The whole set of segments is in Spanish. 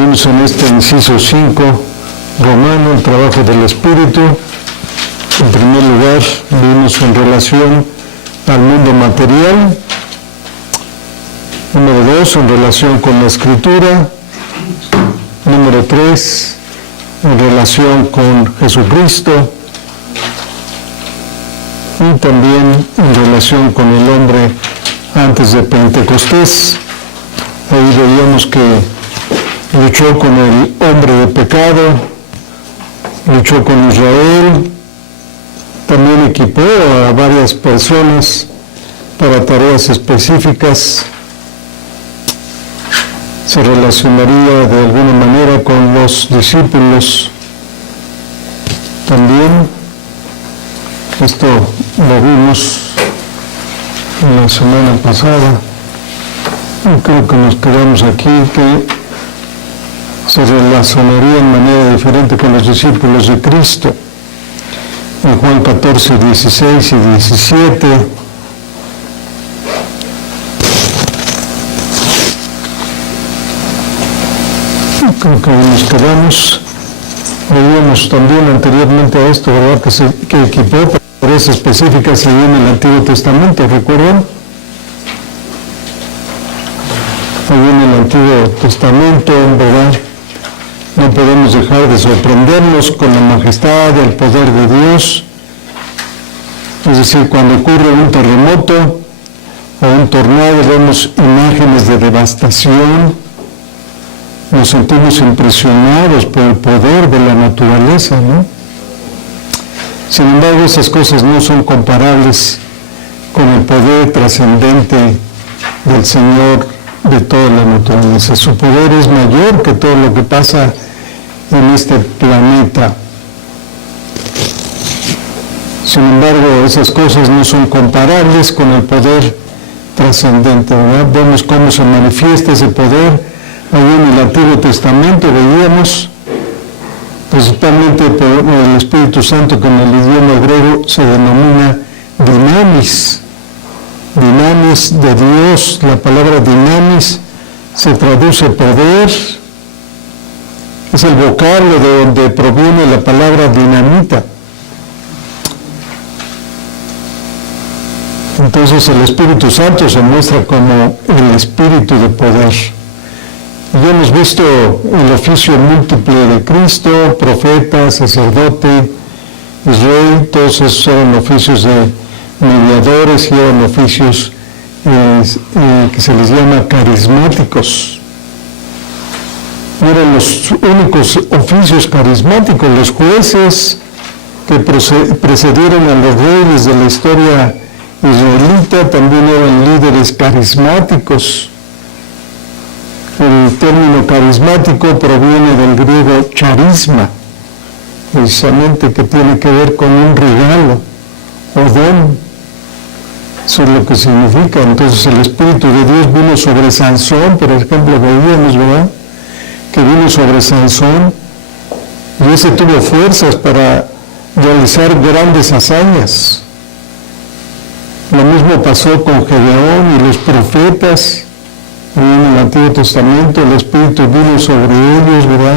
Vimos en este inciso 5, Romano, el trabajo del Espíritu. En primer lugar, vimos en relación al mundo material. Número 2, en relación con la Escritura. Número 3, en relación con Jesucristo. Y también en relación con el hombre antes de Pentecostés. Ahí veíamos que luchó con el hombre de pecado, luchó con Israel, también equipó a varias personas para tareas específicas. Se relacionaría de alguna manera con los discípulos también. Esto lo vimos la semana pasada. Y creo que nos quedamos aquí, que se relacionaría en manera diferente con los discípulos de Cristo. En Juan 14, 16 y 17. Creo que nos quedamos. Veíamos también anteriormente a esto, ¿verdad? Que equipó para tareas específicas ahí en el Antiguo Testamento, ¿recuerdan? Ahí en el Antiguo Testamento, ¿verdad? No podemos dejar de sorprendernos con la majestad, el poder de Dios. Es decir, cuando ocurre un terremoto o un tornado, vemos imágenes de devastación. Nos sentimos impresionados por el poder de la naturaleza, ¿no? Sin embargo, esas cosas no son comparables con el poder trascendente del Señor de toda la naturaleza. Su poder es mayor que todo lo que pasa en este planeta. Sin embargo, esas cosas no son comparables con el poder trascendente, ¿verdad? Vemos cómo se manifiesta ese poder. Ahí en el Antiguo Testamento veíamos, principalmente por el Espíritu Santo, que en el idioma griego se denomina dinamis. Dinamis de Dios. La palabra dinamis se traduce poder. Es el vocablo de donde proviene la palabra dinamita. Entonces el Espíritu Santo se muestra como el Espíritu de poder. Ya hemos visto el oficio múltiple de Cristo, profeta, sacerdote, rey. Todos esos eran oficios de mediadores y eran oficios que se les llama carismáticos. Eran los únicos oficios carismáticos. Los jueces que precedieron a los reyes de la historia israelita también eran líderes carismáticos. El término carismático proviene del griego charisma, precisamente, que tiene que ver con un regalo o don. Eso es lo que significa. Entonces el Espíritu de Dios vino sobre Sansón, por ejemplo, veíamos, ¿verdad? Que vino sobre Sansón y ese tuvo fuerzas para realizar grandes hazañas. Lo mismo pasó con Gedeón y los profetas. En el Antiguo Testamento el Espíritu vino sobre ellos, ¿verdad?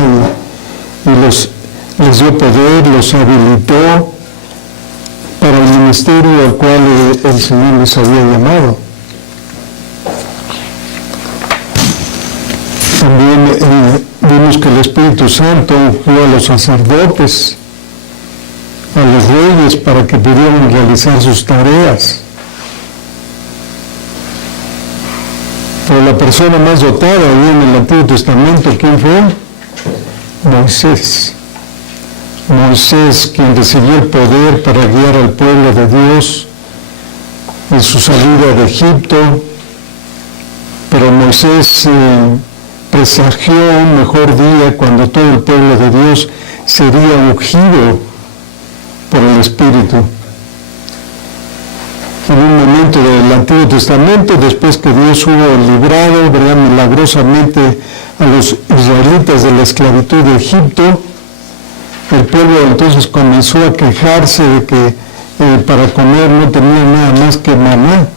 Y les dio poder, los habilitó para el ministerio al cual el Señor les había llamado. También vimos que el Espíritu Santo ungió a los sacerdotes, a los reyes, para que pudieran realizar sus tareas. Pero la persona más dotada ahí en el Antiguo Testamento, ¿quién fue? Moisés. Moisés, quien recibió el poder para guiar al pueblo de Dios en su salida de Egipto. Pero Moisés presagió un mejor día cuando todo el pueblo de Dios sería ungido por el Espíritu. En un momento del Antiguo Testamento, después que Dios hubo librado, ¿verdad?, milagrosamente a los israelitas de la esclavitud de Egipto, el pueblo entonces comenzó a quejarse de que para comer no tenía nada más que maná,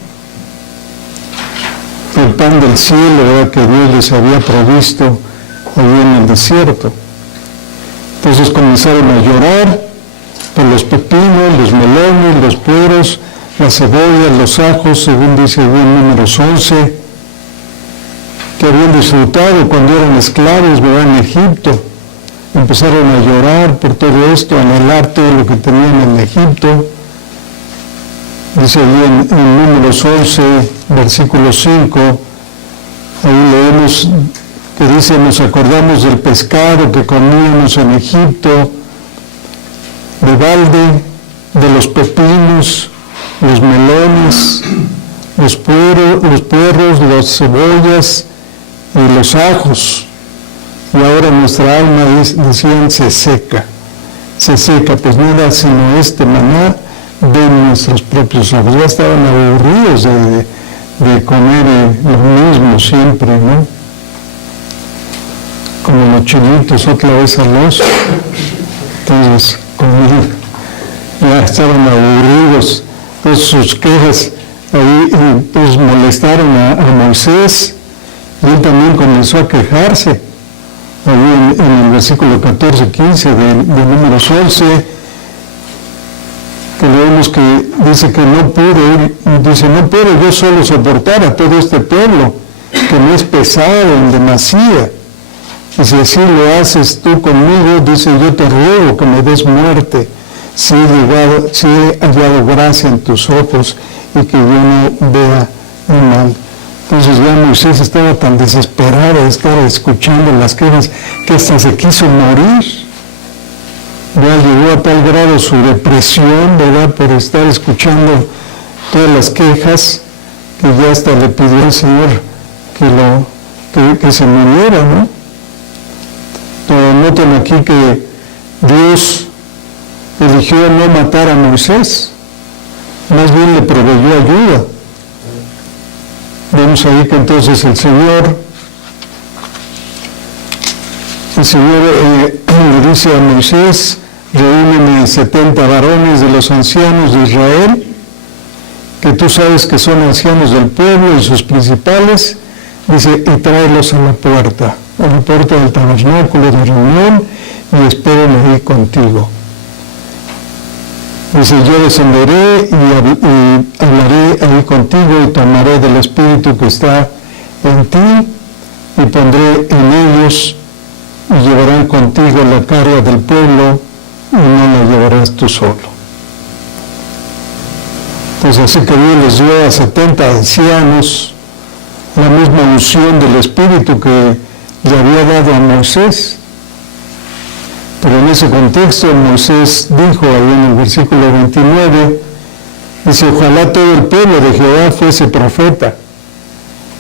el pan del cielo, ¿verdad?, que Dios les había provisto allí en el desierto. Entonces comenzaron a llorar por los pepinos, los melones, los pueros, las cebollas, los ajos, según dice allí en Números 11, que habían disfrutado cuando eran esclavos, ¿verdad?, en Egipto. Empezaron a llorar por todo esto, a anhelar todo lo que tenían en Egipto. Dice allí en Números 11, versículo 5, ahí leemos que dice: nos acordamos del pescado que comíamos en Egipto, de balde, de los pepinos, los melones, los puerros, las cebollas y los ajos. Y ahora nuestra alma, decían, se seca, pues no era sino este maná de nuestros propios ojos. Ya estaban aburridos de comer lo mismo siempre, ¿no? Como los chilitos otra vez al oso. Entonces, ya estaban aburridos. Entonces sus quejas ahí pues molestaron a Moisés, y él también comenzó a quejarse. Ahí en el versículo 14-15 de Números 11, que leemos que dice que no puedo yo solo soportar a todo este pueblo, que me es pesado en demasía. Y si así lo haces tú conmigo, dice, yo te ruego que me des muerte, si he hallado gracia en tus ojos y que yo no vea un mal. Entonces ya Moisés estaba tan desesperado de estar escuchando las quejas que hasta se quiso morir. Ya llegó a tal grado su depresión, ¿verdad?, por estar escuchando todas las quejas, que ya hasta le pidió al Señor que se muriera, ¿no? Pero noten aquí que Dios eligió no matar a Moisés, más bien le proveyó ayuda. Vemos ahí que entonces el Señor le dice a Moisés: reúneme 70 varones de los ancianos de Israel, que tú sabes que son ancianos del pueblo y sus principales, dice, y tráelos a la puerta del tabernáculo de reunión, y esperen ahí contigo. Dice, yo descenderé y hablaré ahí contigo, y tomaré del Espíritu que está en ti, y pondré en ellos, y llevarán contigo la carga del pueblo, y no la llevarás tú solo. Entonces así que Dios les dio a 70 ancianos la misma unción del Espíritu que le había dado a Moisés. Pero en ese contexto Moisés dijo ahí en el versículo 29, dice, ojalá todo el pueblo de Jehová fuese profeta,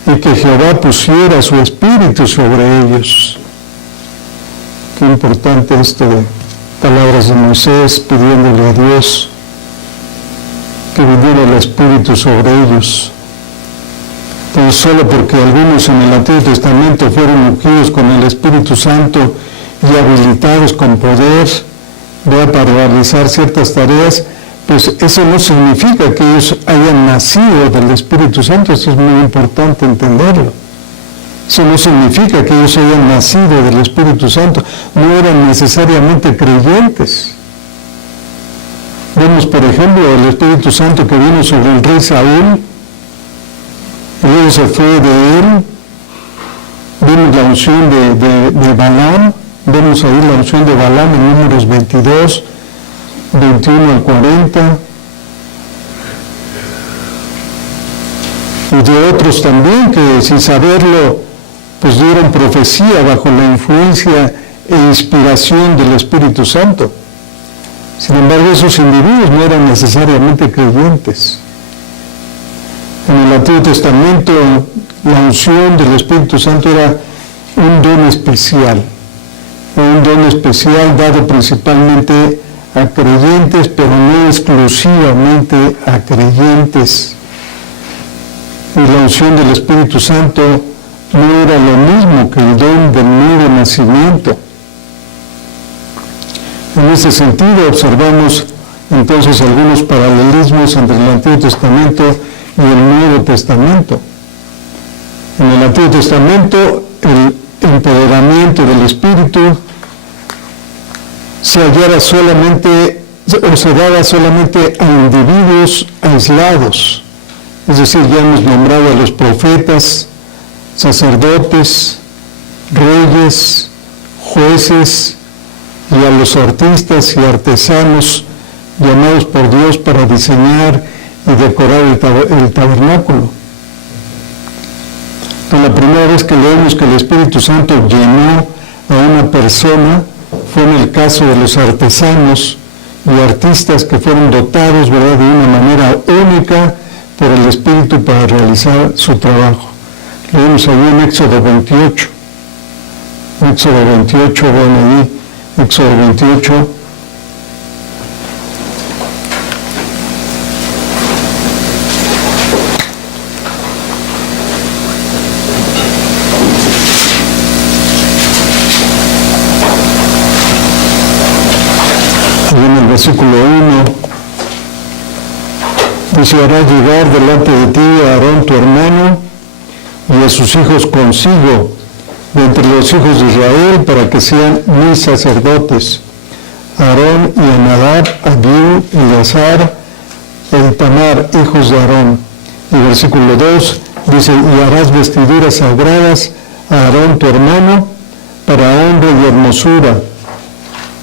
y que Jehová pusiera su espíritu sobre ellos. Qué importante esto de palabras de Moisés pidiéndole a Dios que viniera el espíritu sobre ellos. Entonces, solo porque algunos en el Antiguo Testamento fueron ungidos con el Espíritu Santo y habilitados con poder, ¿verdad?, para realizar ciertas tareas, pues eso no significa que ellos hayan nacido del Espíritu Santo. Esto es muy importante entenderlo. Eso no significa que ellos hayan nacido del Espíritu Santo, no eran necesariamente creyentes. Vemos, por ejemplo, el Espíritu Santo que vino sobre el rey Saúl, y luego se fue de él. Vemos la unción de Balaam, vemos ahí la unción de Balaam en Números 22, 21 al 40, y de otros también que sin saberlo pues dieron profecía bajo la influencia e inspiración del Espíritu Santo. Sin embargo, esos individuos no eran necesariamente creyentes. En el Antiguo Testamento la unción del Espíritu Santo era un don especial dado principalmente a creyentes, pero no exclusivamente a creyentes. Y la unción del Espíritu Santo no era lo mismo que el don del nuevo nacimiento. En ese sentido observamos entonces algunos paralelismos entre el Antiguo Testamento y el Nuevo Testamento. En el Antiguo Testamento empoderamiento del Espíritu se daba solamente a individuos aislados. Es decir, ya hemos nombrado a los profetas, sacerdotes, reyes, jueces y a los artistas y artesanos llamados por Dios para diseñar y decorar el tabernáculo. Entonces, la primera vez que leemos que el Espíritu Santo llenó a una persona fue en el caso de los artesanos y artistas que fueron dotados, ¿verdad?, de una manera única por el Espíritu para realizar su trabajo. Leemos ahí en Éxodo 28. Éxodo 28, bueno, ahí, Éxodo 28. En el versículo 1 dice: hará llegar delante de ti a Aarón tu hermano y a sus hijos consigo de entre los hijos de Israel para que sean mis sacerdotes, Aarón y a Nadab, Abiú, Eleazar e Itamar, hijos de Aarón. Y versículo 2 dice: y harás vestiduras sagradas a Aarón tu hermano para honra y hermosura,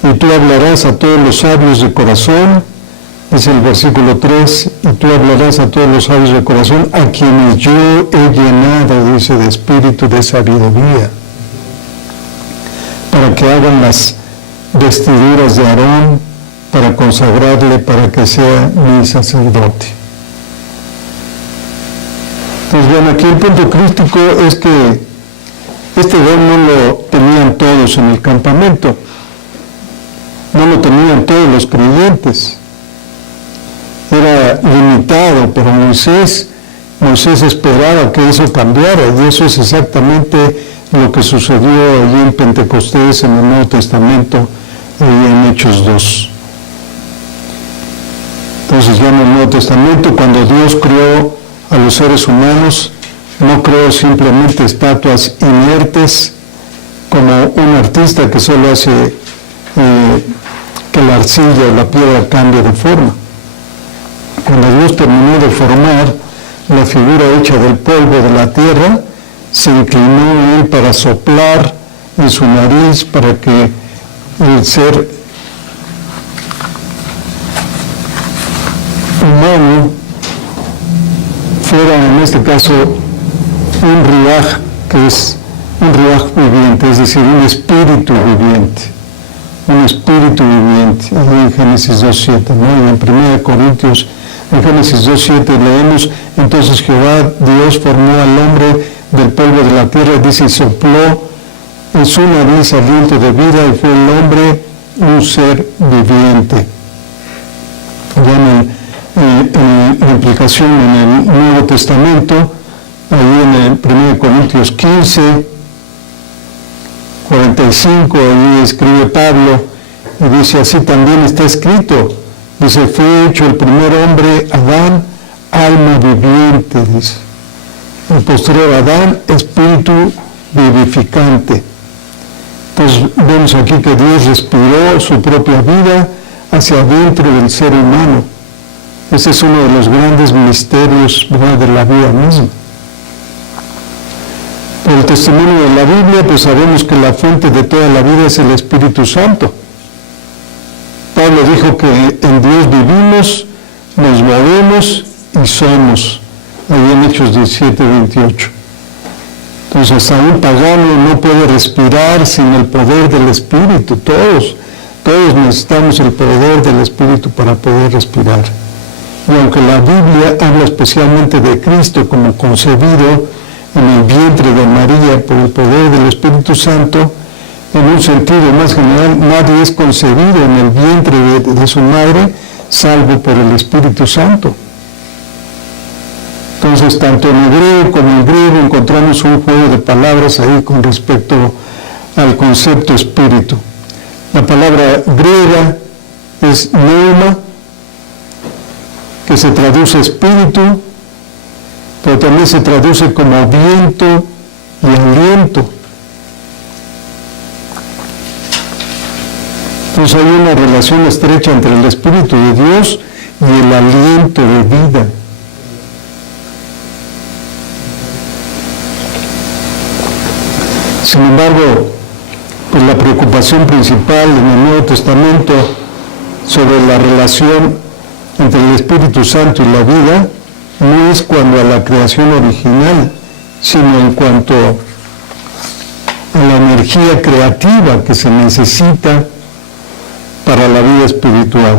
y tú hablarás a todos los sabios de corazón. Es el versículo 3, y tú hablarás a todos los sabios de corazón, a quienes yo he llenado, dice, de espíritu de sabiduría, para que hagan las vestiduras de Aarón, para consagrarle, para que sea mi sacerdote. Entonces, bueno, aquí el punto crítico es que este don no lo tenían todos en el campamento, no lo tenían todos los creyentes. Era limitado, pero Moisés esperaba que eso cambiara, y eso es exactamente lo que sucedió allí en Pentecostés, en el Nuevo Testamento, y en Hechos 2. Entonces, ya en el Nuevo Testamento, cuando Dios creó a los seres humanos, no creó simplemente estatuas inertes, como un artista que solo hace que la arcilla o la piedra cambie de forma. Cuando Dios terminó de formar la figura hecha del polvo de la tierra, se inclinó él para soplar en su nariz para que el ser humano fuera, en este caso, un ruaj, que es un ruaj viviente, es decir, un espíritu viviente. Un espíritu viviente, ahí en Génesis 2.7, ¿no? Y en 1 Corintios, en Génesis 2.7 leemos: entonces Jehová Dios formó al hombre del polvo de la tierra, dice, y sopló en su nariz aliento de vida, y fue el hombre un ser viviente. Ya en la implicación en el Nuevo Testamento, ahí en el 1 Corintios 15, 45, ahí escribe Pablo, y dice: así también está escrito, dice, fue hecho el primer hombre, Adán, alma viviente, dice. El posterior Adán, espíritu vivificante. Entonces vemos aquí que Dios respiró su propia vida hacia adentro del ser humano. Ese es uno de los grandes misterios, ¿verdad?, de la vida misma. Por el testimonio de la Biblia, pues sabemos que la fuente de toda la vida es el Espíritu Santo. Pablo dijo que en Dios vivimos, nos movemos y somos, ahí en Hechos 17:28. Entonces, hasta un pagano no puede respirar sin el poder del Espíritu. Todos necesitamos el poder del Espíritu para poder respirar. Y aunque la Biblia habla especialmente de Cristo como concebido en el vientre de María por el poder del Espíritu Santo, en un sentido más general, nadie es concebido en el vientre de su madre, salvo por el Espíritu Santo. Entonces, tanto en hebreo como en griego encontramos un juego de palabras ahí con respecto al concepto espíritu. La palabra griega es pneuma, que se traduce espíritu, pero también se traduce como viento y aliento. Entonces hay una relación estrecha entre el Espíritu de Dios y el aliento de vida. Sin embargo, pues la preocupación principal en el Nuevo Testamento sobre la relación entre el Espíritu Santo y la vida no es cuanto a la creación original, sino en cuanto a la energía creativa que se necesita para la vida espiritual.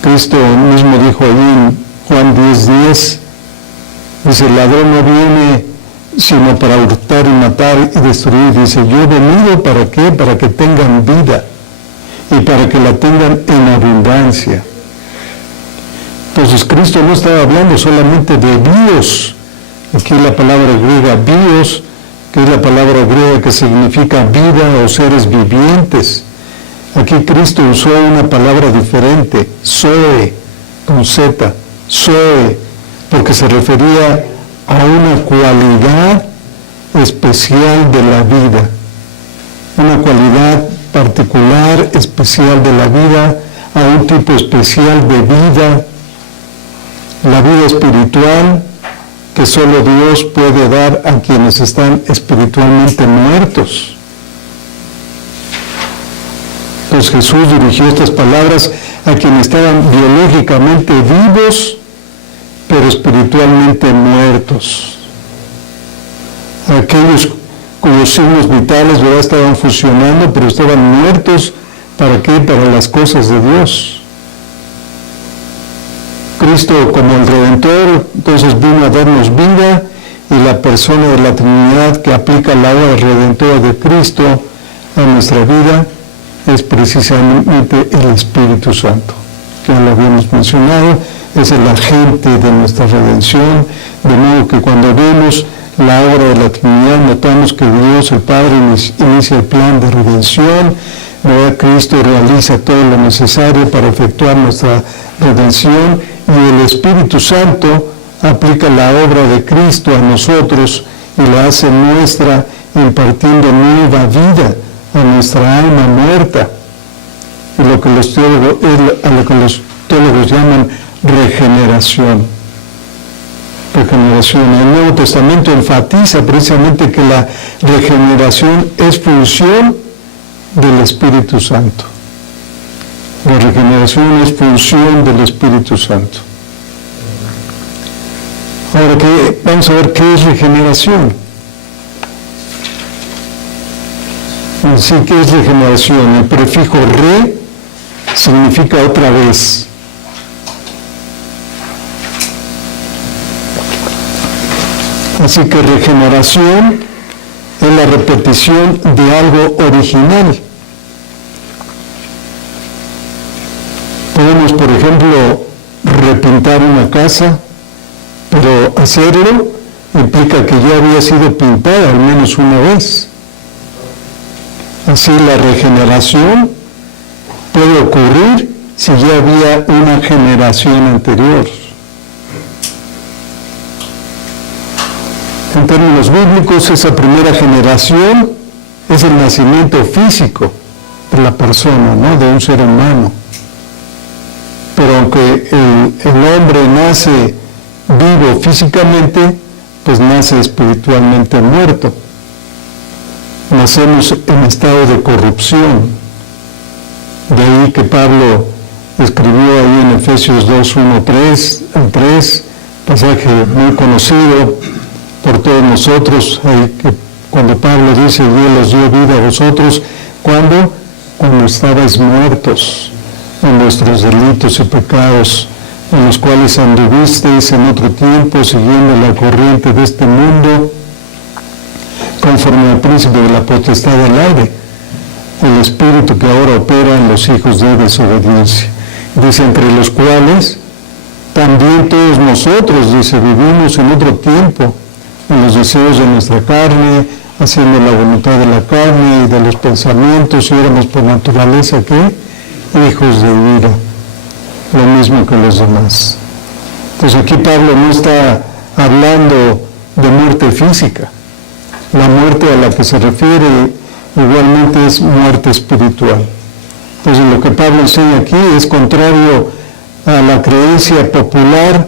Cristo mismo dijo ahí en Juan 10:10, dice, el ladrón no viene sino para hurtar y matar y destruir. Dice, yo he venido ¿para qué? Para que tengan vida y para que la tengan en abundancia. Entonces Cristo no estaba hablando solamente de bios. Aquí la palabra griega bios, que es la palabra griega que significa vida o seres vivientes. Aquí Cristo usó una palabra diferente, zoe, con Z, zoe, porque se refería a una cualidad especial de la vida, una cualidad particular, especial de la vida, a un tipo especial de vida, la vida espiritual que solo Dios puede dar a quienes están espiritualmente muertos. Entonces Jesús dirigió estas palabras a quienes estaban biológicamente vivos, pero espiritualmente muertos. Aquellos cuyos signos vitales ya estaban funcionando, pero estaban muertos, ¿para qué? Para las cosas de Dios. Cristo, como el Redentor, entonces vino a darnos vida, y la persona de la Trinidad que aplica la obra redentora de Cristo a nuestra vida es precisamente el Espíritu Santo, que ya lo habíamos mencionado, es el agente de nuestra redención, de modo que cuando vemos la obra de la Trinidad notamos que Dios el Padre inicia el plan de redención, ¿verdad? Cristo realiza todo lo necesario para efectuar nuestra redención y el Espíritu Santo aplica la obra de Cristo a nosotros y la hace nuestra, impartiendo nueva vida a nuestra alma muerta, y lo que los teólogos llaman regeneración. Regeneración. El Nuevo Testamento enfatiza precisamente que la regeneración es función del Espíritu Santo. La regeneración es función del Espíritu Santo. Ahora vamos a ver qué es regeneración. Así que es regeneración. El prefijo re significa otra vez. Así que regeneración es la repetición de algo original. Podemos, por ejemplo, repintar una casa, pero hacerlo implica que ya había sido pintada al menos una vez. Así la regeneración puede ocurrir si ya había una generación anterior. En términos bíblicos, esa primera generación es el nacimiento físico de la persona, ¿no? De un ser humano. Pero aunque el hombre nace vivo físicamente, pues nace espiritualmente muerto. Nacemos en estado de corrupción. De ahí que Pablo escribió ahí en Efesios 2:1-3, pasaje muy conocido por todos nosotros, ahí que cuando Pablo dice, Dios los dio vida a vosotros, cuando estabais muertos en vuestros delitos y pecados, en los cuales anduvisteis en otro tiempo, siguiendo la corriente de este mundo, conforme al príncipe de la potestad del aire, el espíritu que ahora opera en los hijos de desobediencia. Dice, entre los cuales también todos nosotros, dice, vivimos en otro tiempo, en los deseos de nuestra carne, haciendo la voluntad de la carne y de los pensamientos, y éramos por naturaleza, ¿qué? Hijos de ira, lo mismo que los demás. Entonces aquí Pablo no está hablando de muerte física. La muerte a la que se refiere igualmente es muerte espiritual. Entonces lo que Pablo enseña aquí es contrario a la creencia popular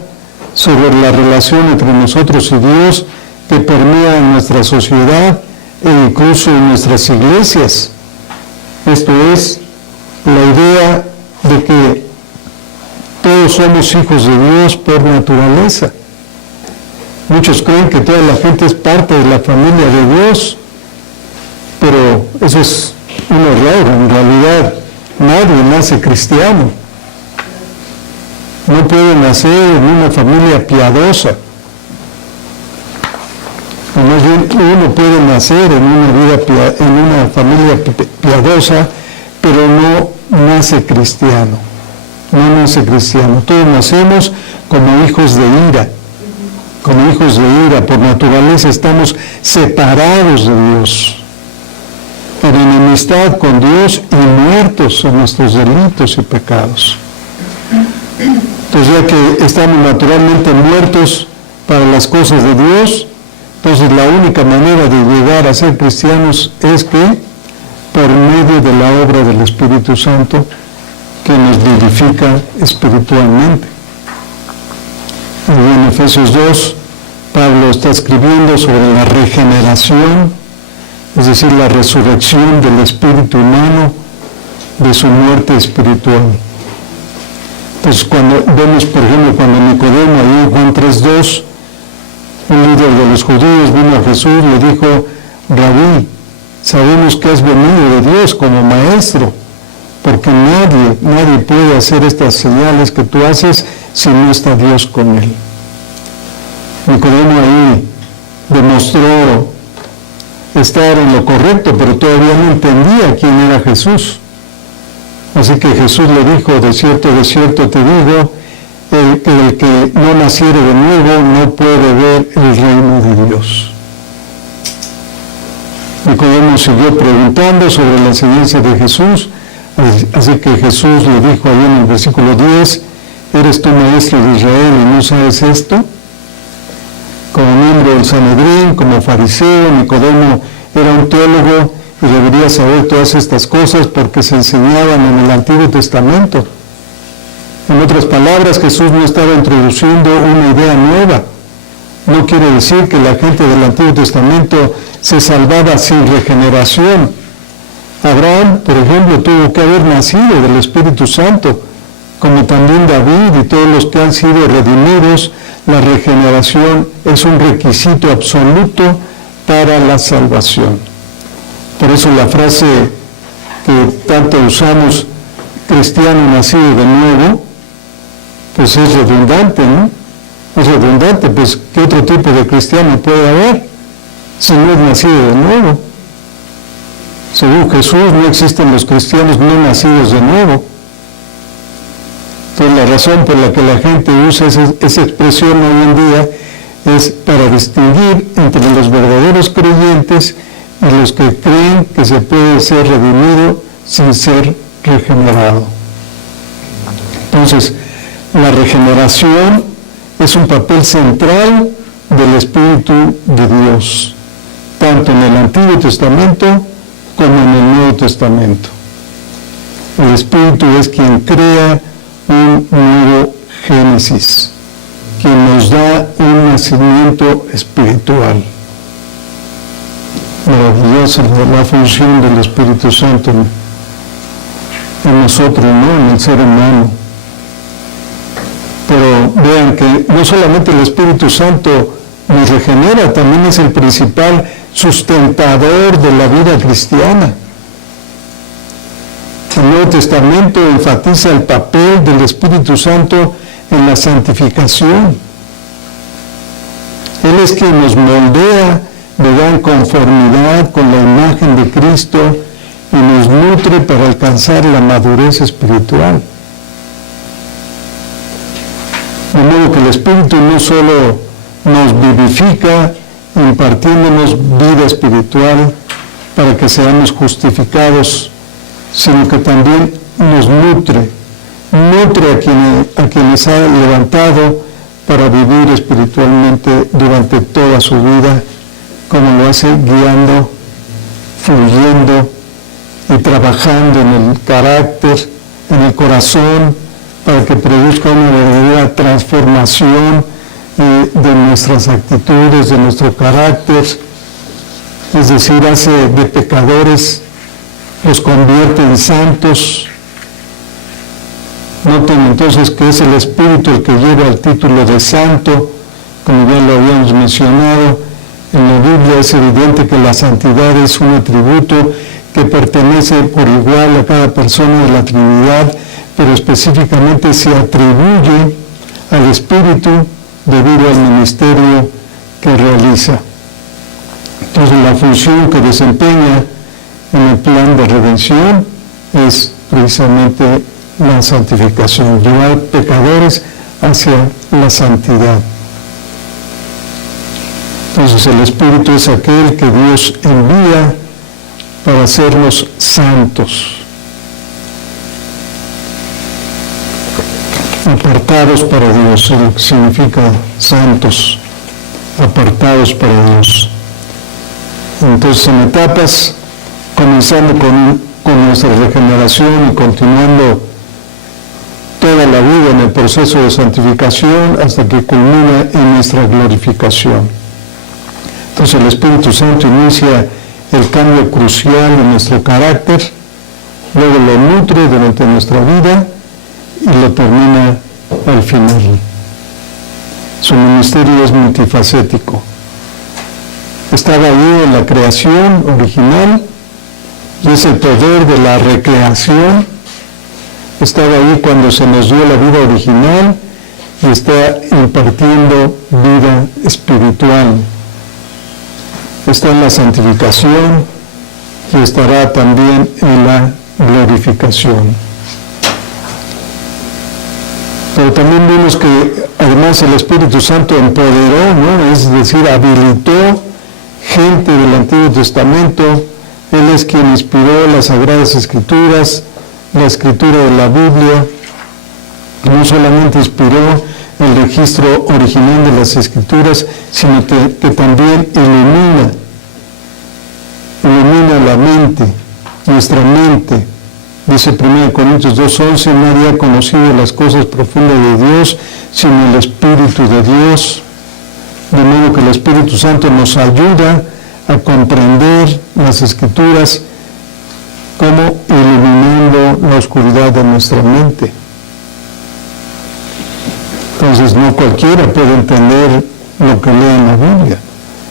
sobre la relación entre nosotros y Dios que permea en nuestra sociedad e incluso en nuestras iglesias. Esto es la idea de que todos somos hijos de Dios por naturaleza. Muchos creen que toda la gente es parte de la familia de Dios, pero eso es un error. En realidad, nadie nace cristiano. No puede nacer en una familia piadosa. O más bien, uno puede nacer en una familia piadosa, pero no nace cristiano. No nace cristiano. Todos nacemos como hijos de ira. Como hijos de ira. Por naturaleza estamos separados de Dios, en enemistad con Dios y muertos en nuestros delitos y pecados. Entonces, ya que estamos naturalmente muertos para las cosas de Dios, entonces la única manera de llegar a ser cristianos es que por medio de la obra del Espíritu Santo que nos vivifica espiritualmente. Allí en Efesios 2, Pablo está escribiendo sobre la regeneración, es decir, la resurrección del espíritu humano de su muerte espiritual. Entonces, cuando vemos, por ejemplo, cuando Nicodemo, ahí en Juan 3:2, un líder de los judíos vino a Jesús y le dijo: Rabí, sabemos que has venido de Dios como maestro, porque nadie puede hacer estas señales que tú haces si no está Dios con él. Nicodemo ahí demostró estar en lo correcto, pero todavía no entendía quién era Jesús. Así que Jesús le dijo: de cierto te digo, el que no naciere de nuevo no puede ver el reino de Dios. Nicodemo siguió preguntando sobre la enseñanza de Jesús, así que Jesús le dijo ahí en el versículo 10: ¿eres tú maestro de Israel y no sabes esto? Como miembro del Sanedrín, como fariseo, Nicodemo era un teólogo y debería saber todas estas cosas porque se enseñaban en el Antiguo Testamento. En otras palabras, Jesús no estaba introduciendo una idea nueva. No quiere decir que la gente del Antiguo Testamento se salvaba sin regeneración. Abraham, por ejemplo, tuvo que haber nacido del Espíritu Santo, como también David y todos los que han sido redimidos. La regeneración es un requisito absoluto para la salvación. Por eso la frase que tanto usamos, cristiano nacido de nuevo, pues es redundante, ¿no? Es redundante, pues ¿qué otro tipo de cristiano puede haber si no es nacido de nuevo? Según Jesús, no existen los cristianos no nacidos de nuevo. Entonces, la razón por la que la gente usa esa expresión hoy en día es para distinguir entre los verdaderos creyentes y los que creen que se puede ser redimido sin ser regenerado. Entonces, la regeneración es un papel central del Espíritu de Dios, tanto en el Antiguo Testamento como en el Nuevo Testamento. El Espíritu es quien crea un nuevo Génesis, quien nos da un nacimiento espiritual. Maravillosa la función del Espíritu Santo en nosotros, ¿no? En el ser humano. Pero vean que no solamente el Espíritu Santo nos regenera, también es el principal sustentador de la vida cristiana. El Nuevo Testamento enfatiza el papel del Espíritu Santo en la santificación. Él es quien nos moldea de dar conformidad con la imagen de Cristo y nos nutre para alcanzar la madurez espiritual. De modo que el Espíritu no solo nos vivifica, impartiéndonos vida espiritual para que seamos justificados, sino que también nos nutre a quienes ha levantado para vivir espiritualmente durante toda su vida, como lo hace guiando, fluyendo y trabajando en el carácter, en el corazón, para que produzca una verdadera transformación de nuestras actitudes, de nuestro carácter. Es decir, hace de pecadores, los convierte en santos. Noten entonces que es el Espíritu el que lleva el título de santo, como ya lo habíamos mencionado. En la Biblia es evidente que la santidad es un atributo que pertenece por igual a cada persona de la Trinidad, pero específicamente se atribuye al Espíritu debido al ministerio que realiza. Entonces la función que desempeña en el plan de redención es precisamente la santificación, llevar pecadores hacia la santidad. Entonces el Espíritu es aquel que Dios envía para hacernos santos, apartados para Dios, es lo que significa santos, apartados para Dios. Entonces en etapas, comenzando con nuestra regeneración y continuando toda la vida en el proceso de santificación hasta que culmina en nuestra glorificación. Entonces el Espíritu Santo inicia el cambio crucial en nuestro carácter, luego lo nutre durante nuestra vida y lo termina al final. Su ministerio es multifacético. Estaba ahí en la creación original y es el poder de la recreación. Estaba ahí cuando se nos dio la vida original y está impartiendo vida espiritual. Está en la santificación y estará también en la glorificación. Pero también vimos que además el Espíritu Santo empoderó, ¿no? Es decir, habilitó gente del Antiguo Testamento. Él es quien inspiró las Sagradas Escrituras, la escritura de la Biblia. No solamente inspiró el registro original de las Escrituras, sino que también ilumina la mente, nuestra mente. Dice 1 Corintios 2:11, nadie ha conocido las cosas profundas de Dios, sino el Espíritu de Dios. De modo que el Espíritu Santo nos ayuda a comprender las Escrituras como iluminando la oscuridad de nuestra mente. Entonces no cualquiera puede entender lo que lee en la Biblia,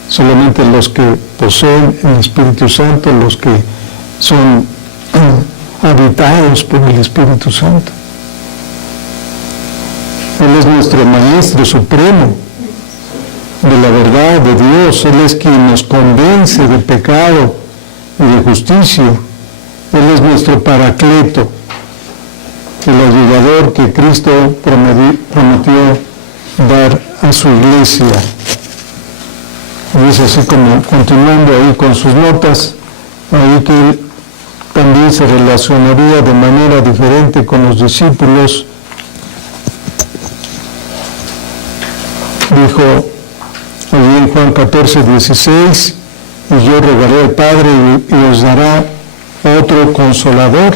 solamente los que poseen el Espíritu Santo, los que son habitados por el Espíritu Santo. Él es nuestro Maestro Supremo de la verdad de Dios. Él es quien nos convence de pecado y de justicia. Él es nuestro Paracleto, el ayudador que Cristo prometió dar a su iglesia. Y es así como, continuando ahí con sus notas, ahí que él también se relacionaría de manera diferente con los discípulos. Dijo allí en Juan 14:16, y yo rogaré al Padre y os dará otro consolador.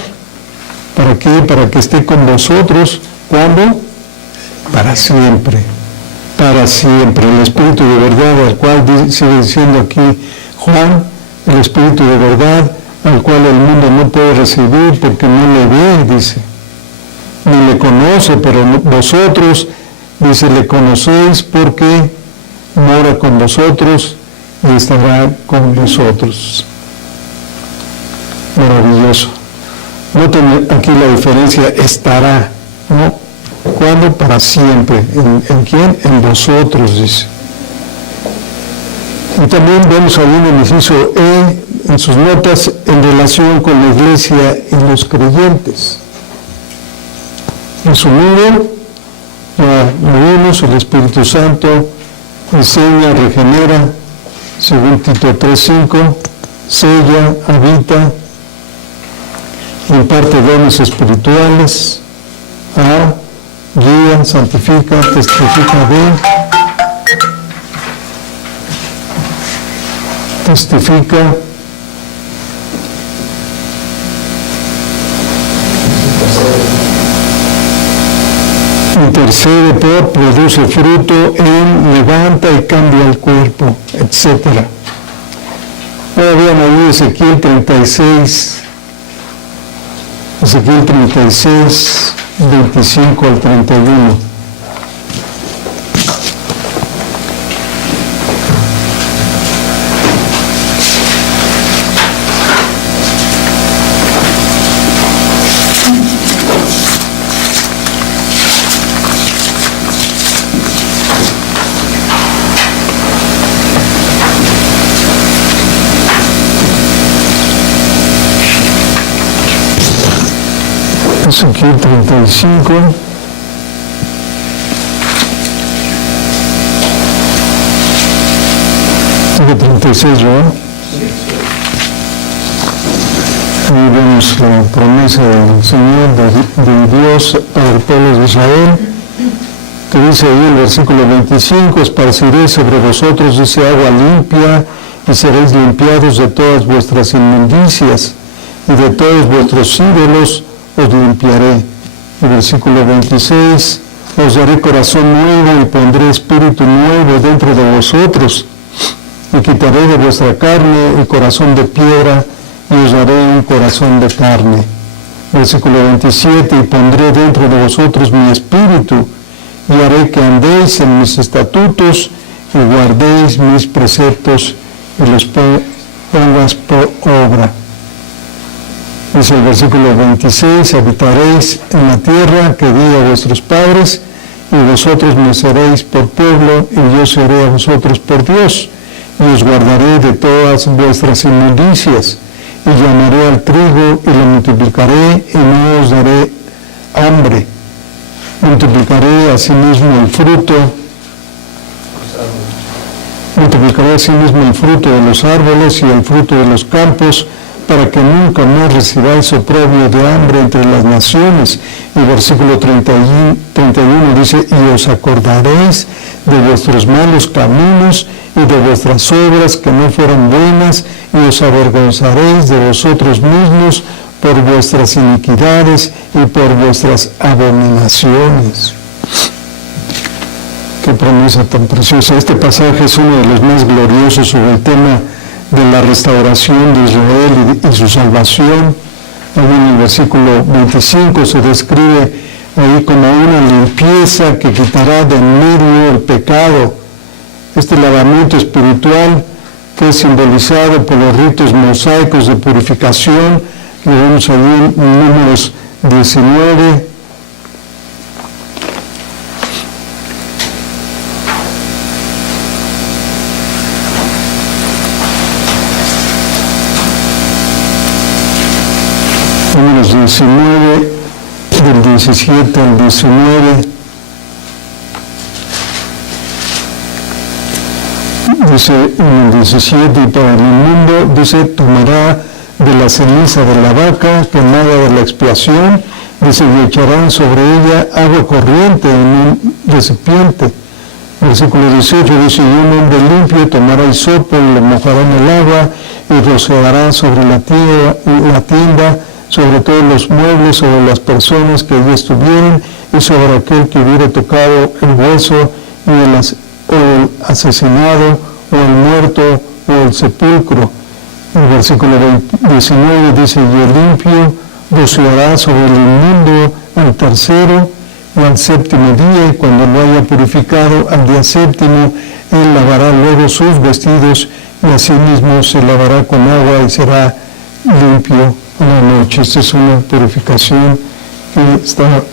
¿Para qué? Para que esté con vosotros. ¿Cuándo? Para siempre. Para siempre. El Espíritu de verdad, al cual sigue diciendo aquí Juan, el Espíritu de verdad, al cual el mundo no puede recibir porque no le ve, dice, ni le conoce, pero vosotros, dice, le conocéis porque mora con vosotros y estará con vosotros. Maravilloso. Noten aquí la diferencia, estará, ¿no? ¿Cuándo? Para siempre. ¿En quién? En vosotros, dice. Y también vemos ahí en el inciso E, en sus notas, en relación con la iglesia y los creyentes. Resumido, ya lo vimos, el Espíritu Santo enseña, regenera, según Tito 3:5, sella, habita, imparte dones espirituales, guía, santifica, testifica de, intercede por, produce fruto en, levanta y cambia el cuerpo, etc. Ahora vean ahí Ezequiel 36, 25 al 31. Ezequiel 35, ¿de 36 ya? Ahí vemos la promesa del Señor, de Dios para el pueblo de Israel, que dice ahí el versículo 25, esparciré sobre vosotros, dice, agua limpia, y seréis limpiados de todas vuestras inmundicias, y de todos vuestros ídolos os limpiaré. El versículo 26, os daré corazón nuevo y pondré espíritu nuevo dentro de vosotros, y quitaré de vuestra carne el corazón de piedra, y os daré un corazón de carne. Versículo 27, y pondré dentro de vosotros mi espíritu, y haré que andéis en mis estatutos, y guardéis mis preceptos, y los pongas por obra. Dice el versículo 26, habitaréis en la tierra que di a vuestros padres, y vosotros me seréis por pueblo, y yo seré a vosotros por Dios, y os guardaré de todas vuestras inmundicias, y llanaré al trigo, y lo multiplicaré, y no os daré hambre. Multiplicaré asimismo el fruto de los árboles y el fruto de los campos, para que nunca más recibáis oprobio de hambre entre las naciones. Y versículo 31 dice, y os acordaréis de vuestros malos caminos y de vuestras obras que no fueron buenas, y os avergonzaréis de vosotros mismos por vuestras iniquidades y por vuestras abominaciones. Qué promesa tan preciosa. Este pasaje es uno de los más gloriosos sobre el tema de la restauración de Israel y su salvación. Ahí en el versículo 25 se describe ahí como una limpieza que quitará de en medio el pecado. Este lavamiento espiritual que es simbolizado por los ritos mosaicos de purificación, que vemos ahí en Números 19. Números 19, del 17 al 19, dice en el 17, y para el inmundo, dice, tomará de la ceniza de la vaca quemada de la expiación, dice, y echarán sobre ella agua corriente en un recipiente. Versículo 18 dice, y un hombre limpio tomará hisopo y lo mojará en el agua, y rociará sobre la tienda, sobre todos los muebles, sobre las personas que allí estuvieran, y sobre aquel que hubiera tocado el hueso, y el asesinado, o el muerto, o el sepulcro. El versículo 19 dice, y el limpio rociará sobre el inmundo al tercero o al séptimo día, y cuando lo haya purificado al día séptimo, él lavará luego sus vestidos, y asimismo se lavará con agua y será limpio a la noche. Esta es una purificación que está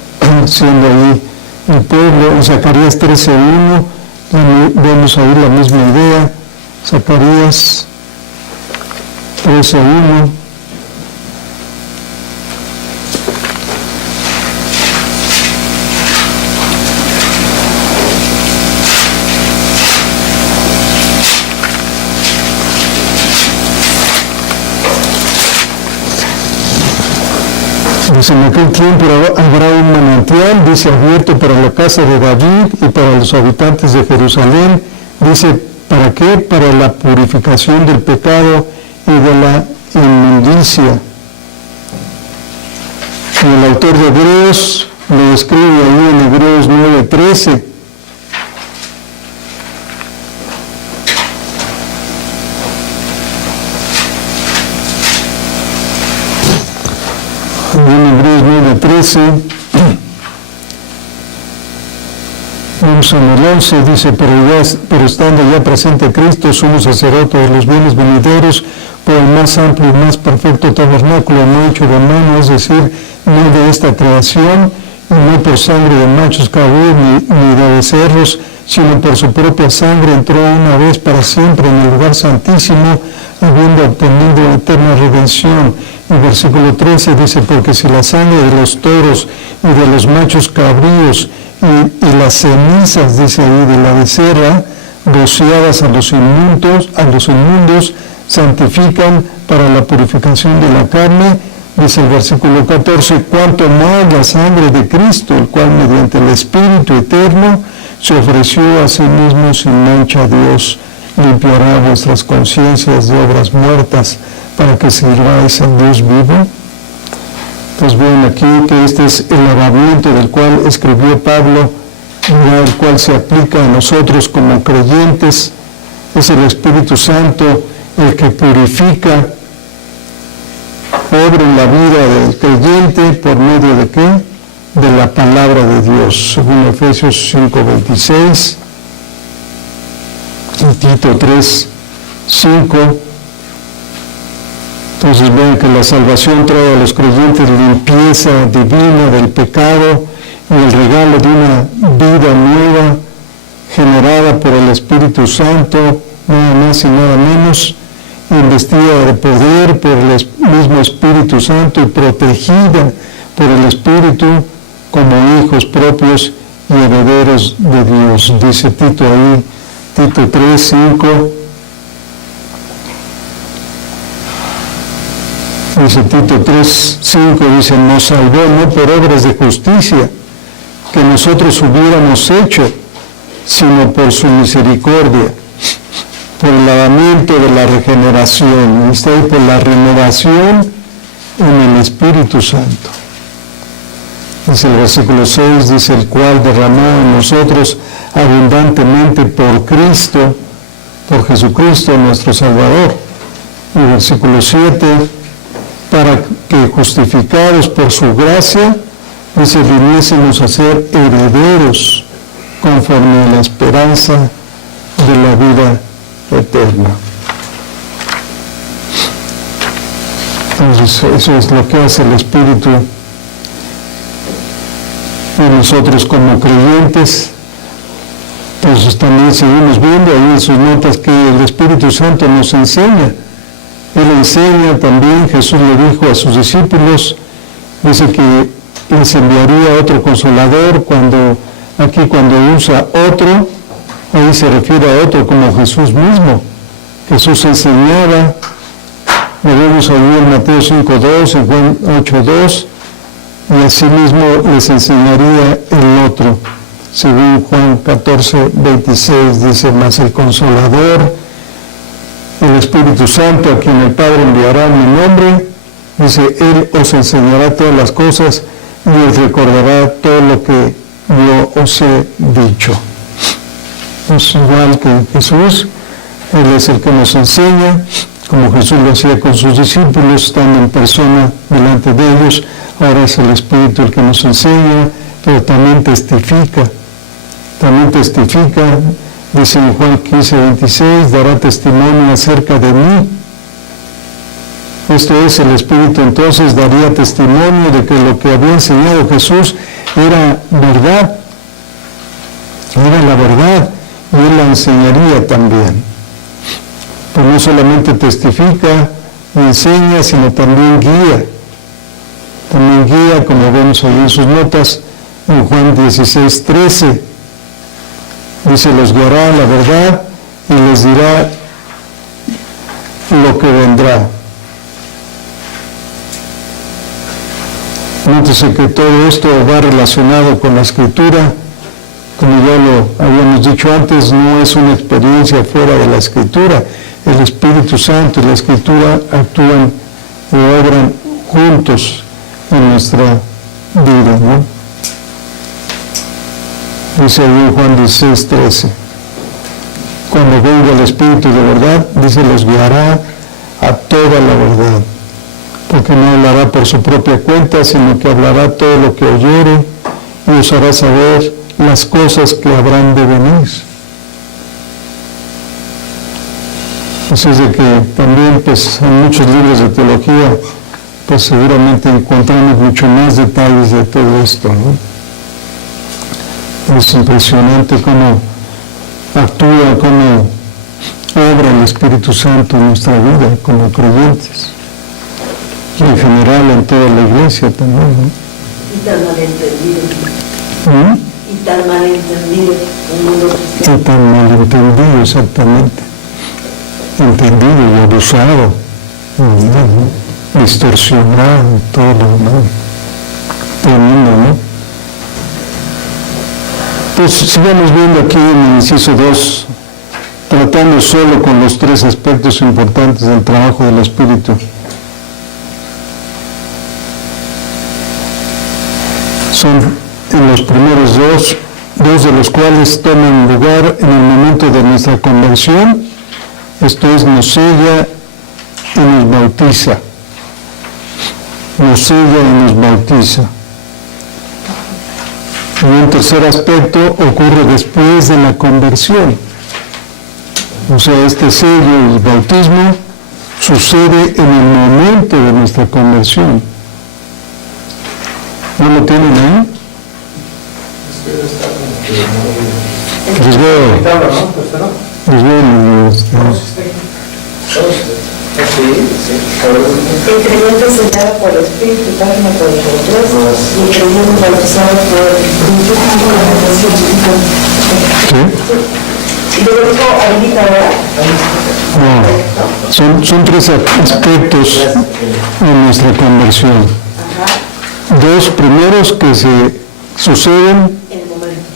haciendo ahí el pueblo. En Zacarías 13:1 vemos ahí la misma idea. Zacarías 13:1. Dice, en aquel tiempo habrá un manantial, dice, abierto para la casa de David y para los habitantes de Jerusalén. Dice, ¿para qué? Para la purificación del pecado y de la inmundicia. Y el autor de Hebreos lo escribe ahí en Hebreos 9:13. En Hebreos 9:13, vamos en el 11, dice, pero estando ya presente Cristo, sumo sacerdote de los bienes venideros, por el más amplio y más perfecto tabernáculo, no hecho de mano, es decir, no de esta creación, y no por sangre de machos cabríos ni de becerros, sino por su propia sangre, entró una vez para siempre en el lugar santísimo, habiendo obtenido eterna redención. Y versículo 13 dice, porque si la sangre de los toros y de los machos cabríos y las cenizas, dice ahí, de la becerra, rociadas a los inmundos, santifican para la purificación de la carne, dice el versículo 14, cuanto más la sangre de Cristo, el cual mediante el Espíritu eterno se ofreció a sí mismo sin mancha a Dios, limpiará vuestras conciencias de obras muertas para que sirváis al Dios vivo. Entonces ven aquí que este es el lavamiento del cual escribió Pablo, el cual se aplica a nosotros como creyentes. Es el Espíritu Santo el que purifica, obra en la vida del creyente por medio de ¿qué? De la palabra de Dios, según Efesios 5:26, y Tito 3:5. Entonces ven que la salvación trae a los creyentes limpieza divina del pecado y el regalo de una vida nueva generada por el Espíritu Santo, nada más y nada menos, investida de poder por el mismo Espíritu Santo y protegida por el Espíritu como hijos propios y herederos de Dios. Dice Tito ahí, Tito 3:5. Dice Tito 3:5, dice, nos salvó no por obras de justicia que nosotros hubiéramos hecho, sino por su misericordia, por el lavamiento de la regeneración, y está ahí por la renovación en el Espíritu Santo. Dice el versículo 6, dice, el cual derramó en nosotros abundantemente por Cristo, por Jesucristo nuestro Salvador. Y versículo 7, para que justificados por su gracia, dice, viniésemos a ser herederos conforme a la esperanza de la vida eterna. Entonces, eso es lo que hace el Espíritu en nosotros como creyentes. Entonces también seguimos viendo ahí en sus notas que el Espíritu Santo nos enseña. Él enseña también, Jesús le dijo a sus discípulos, dice que les enviaría otro consolador, cuando usa otro, ahí se refiere a otro como Jesús mismo. Jesús enseñaba, lo vemos ahí en Mateo 5:2, en Juan 8:2, y así mismo les enseñaría el otro. Según Juan 14:26 dice, mas el Consolador, el Espíritu Santo, a quien el Padre enviará en mi nombre, dice, Él os enseñará todas las cosas y os recordará todo lo que yo os he dicho. Es igual que Jesús, Él es el que nos enseña, como Jesús lo hacía con sus discípulos, estando en persona delante de ellos. Ahora es el Espíritu el que nos enseña, pero también testifica. Dice en Juan 15:26, dará testimonio acerca de mí. Esto es, el Espíritu entonces daría testimonio de que lo que había enseñado Jesús era verdad, era la verdad, y Él la enseñaría también. Pero no solamente testifica y enseña, sino también guía. También guía, como vemos ahí en sus notas, en Juan 16:13. Dice, los guiará a la verdad y les dirá lo que vendrá. Nótese que todo esto va relacionado con la Escritura. Como ya lo habíamos dicho antes, no es una experiencia fuera de la Escritura. El Espíritu Santo y la Escritura actúan y obran juntos en nuestra vida, ¿no? Dice ahí en Juan 16:13. Cuando venga el Espíritu de verdad, dice, los guiará a toda la verdad, porque no hablará por su propia cuenta, sino que hablará todo lo que oyere y os hará saber las cosas que habrán de venir. Así es de que también, pues, en muchos libros de teología, pues seguramente encontramos mucho más detalles de todo esto, ¿no? Es impresionante cómo actúa, cómo obra el Espíritu Santo en nuestra vida como creyentes y en general en toda la iglesia también, ¿no? Y tan malentendido. ¿Mm? Y tan malentendido. Y tan malentendido, exactamente. Entendido y abusado, ¿no? Distorsionado, todo, ¿no? Tremendo, ¿no? Pues sigamos viendo aquí en el inciso 2, tratando solo con los 3 aspectos importantes del trabajo del Espíritu. Son en los primeros dos de los cuales toman lugar en el momento de nuestra conversión, esto es, nos sella y nos bautiza. Nos sella y nos bautiza. Y un tercer aspecto ocurre después de la conversión. O sea, este sello y bautismo sucede en el momento de nuestra conversión. ¿No lo tienen ahí? Les veo. El creyente sellado por el Espíritu, página 43, y el creyente bautizado por el Espíritu, ¿sí? ¿Y luego dijo habilita ahora? No, son 3 aspectos en nuestra conversión. Ajá. 2 primeros que se suceden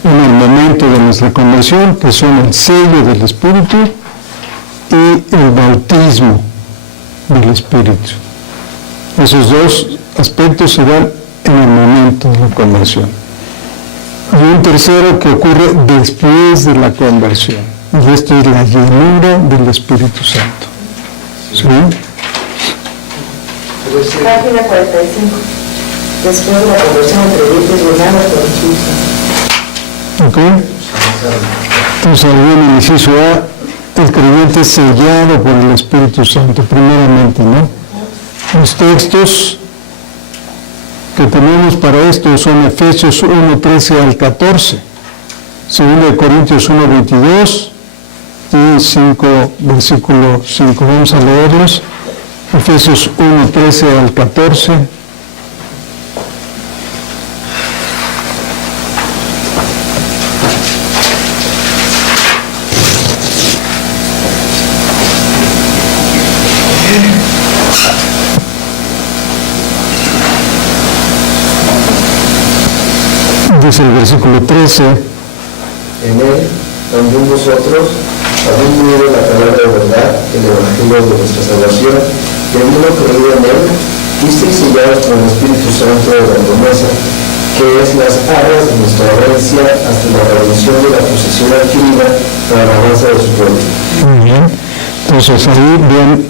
en el momento de nuestra conversión, que son el sello del Espíritu y el bautismo del Espíritu. Esos 2 aspectos se dan en el momento de la conversión. Y un tercero que ocurre después de la conversión. Y esto es la llenura del Espíritu Santo. ¿Sí? Página 45. Después de la conversión, el creyente es llenado por el Espíritu. ¿Ok? Entonces, ahí en el inciso A, el creyente es sellado por el Espíritu Santo, primeramente, ¿no? Los textos que tenemos para esto son Efesios 1:13 al 14, 2 Corintios 1:22 y 5, versículo 5. Vamos a leerlos. Efesios 1:13 al 14. Dice el versículo 13. En él, también vosotros, habiendo oído la palabra de verdad, el evangelio de nuestra salvación, y habiendo creído en él, fuisteis sellados con el Espíritu Santo de la promesa, que es las arras de nuestra herencia hasta la redención de la posesión adquirida para la alabanza de su pueblo. Muy bien. Entonces ahí bien,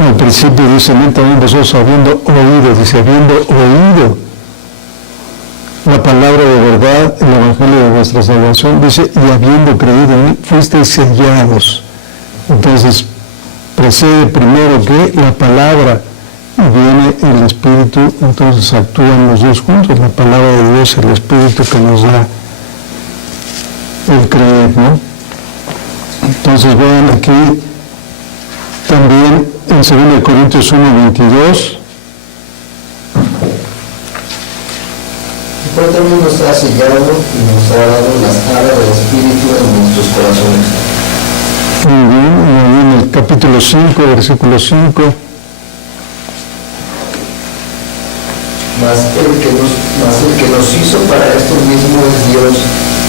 al principio dice, también vosotros habiendo oído, dice, habiendo oído la palabra de verdad, el evangelio de vuestra salvación, dice, y habiendo creído en él, fuisteis sellados. Entonces, precede primero que la palabra y viene el Espíritu, entonces actúan los 2 juntos, la palabra de Dios, el Espíritu que nos da el creer, ¿no? Entonces vean aquí también en 2 Corintios 1:22, Por tanto nos ha sellado y nos ha dado las alas del Espíritu en nuestros corazones. muy bien, ahí en el capítulo 5, versículo 5, Mas el que nos hizo para esto mismo es Dios,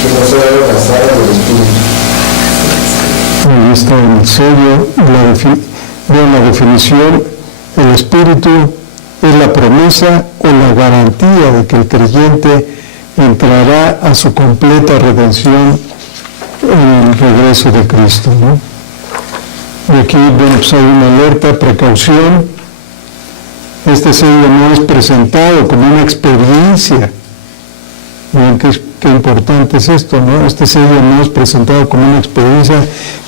que nos ha dado las alas del Espíritu. ahí está en el sello, vean la definición, el Espíritu es la promesa o la garantía de que el creyente entrará a su completa redención en el regreso de Cristo, ¿no? Y aquí, bueno, pues hay una alerta, precaución. Este sello no es presentado como una experiencia. Miren qué importante es esto, ¿no? Este sello no es presentado como una experiencia